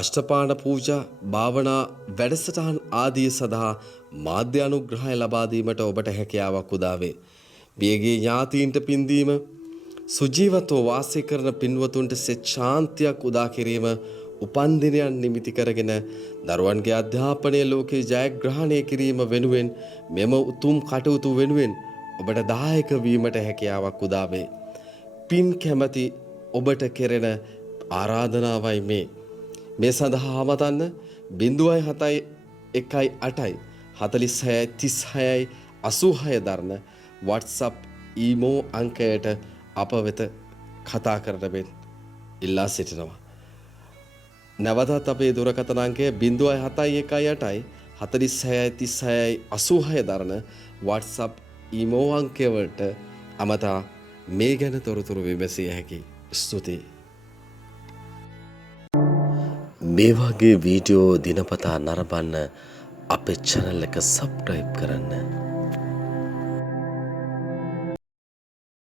අෂ්ටපාණ පූජා, භාවනා වැඩසටහන් ආදී සඳහා මාධ්‍ය අනුග්‍රහය ලබා දීමට ඔබට හැකියාවක් උදා වේ. බියගේ ඥාතීන්ට පින්දීම, සුජීවත්ව වාසය කරන පින්වතුන්ට සෙත් ශාන්තියක් උදා කිරීම, උපන්දිනයන් නිමිති කරගෙන දරුවන්ගේ අධ්‍යාපනය ලෝකයේ ජයග්‍රහණය කිරීම වෙනුවෙන් මෙම උතුම් කටයුතු වෙනුවෙන් ඔබට දායක වීමට හැකියාවක් උදා වේ. පින් කැමැති ඔබට කෙරෙන ආරාධනාවයි මේ. මේ සඳහා අමතන්න 0718 46 36 86 දරන WhatsApp ඊමෝ අංකයට අප වෙත කතා කරන මෙන් ඉල්ලා සිටිනවා. නැවතත් අපේ දුරකථන අංකය 0718 46 36 86 දරන WhatsApp ඊමෝ අංකය වලට අමතා මේ ගැන තොරතුරු විමසිය හැකි. ස්තුතියි. මේ වගේ වීඩියෝ දිනපතා නරඹන්න අපේ channel එක subscribe කරන්න.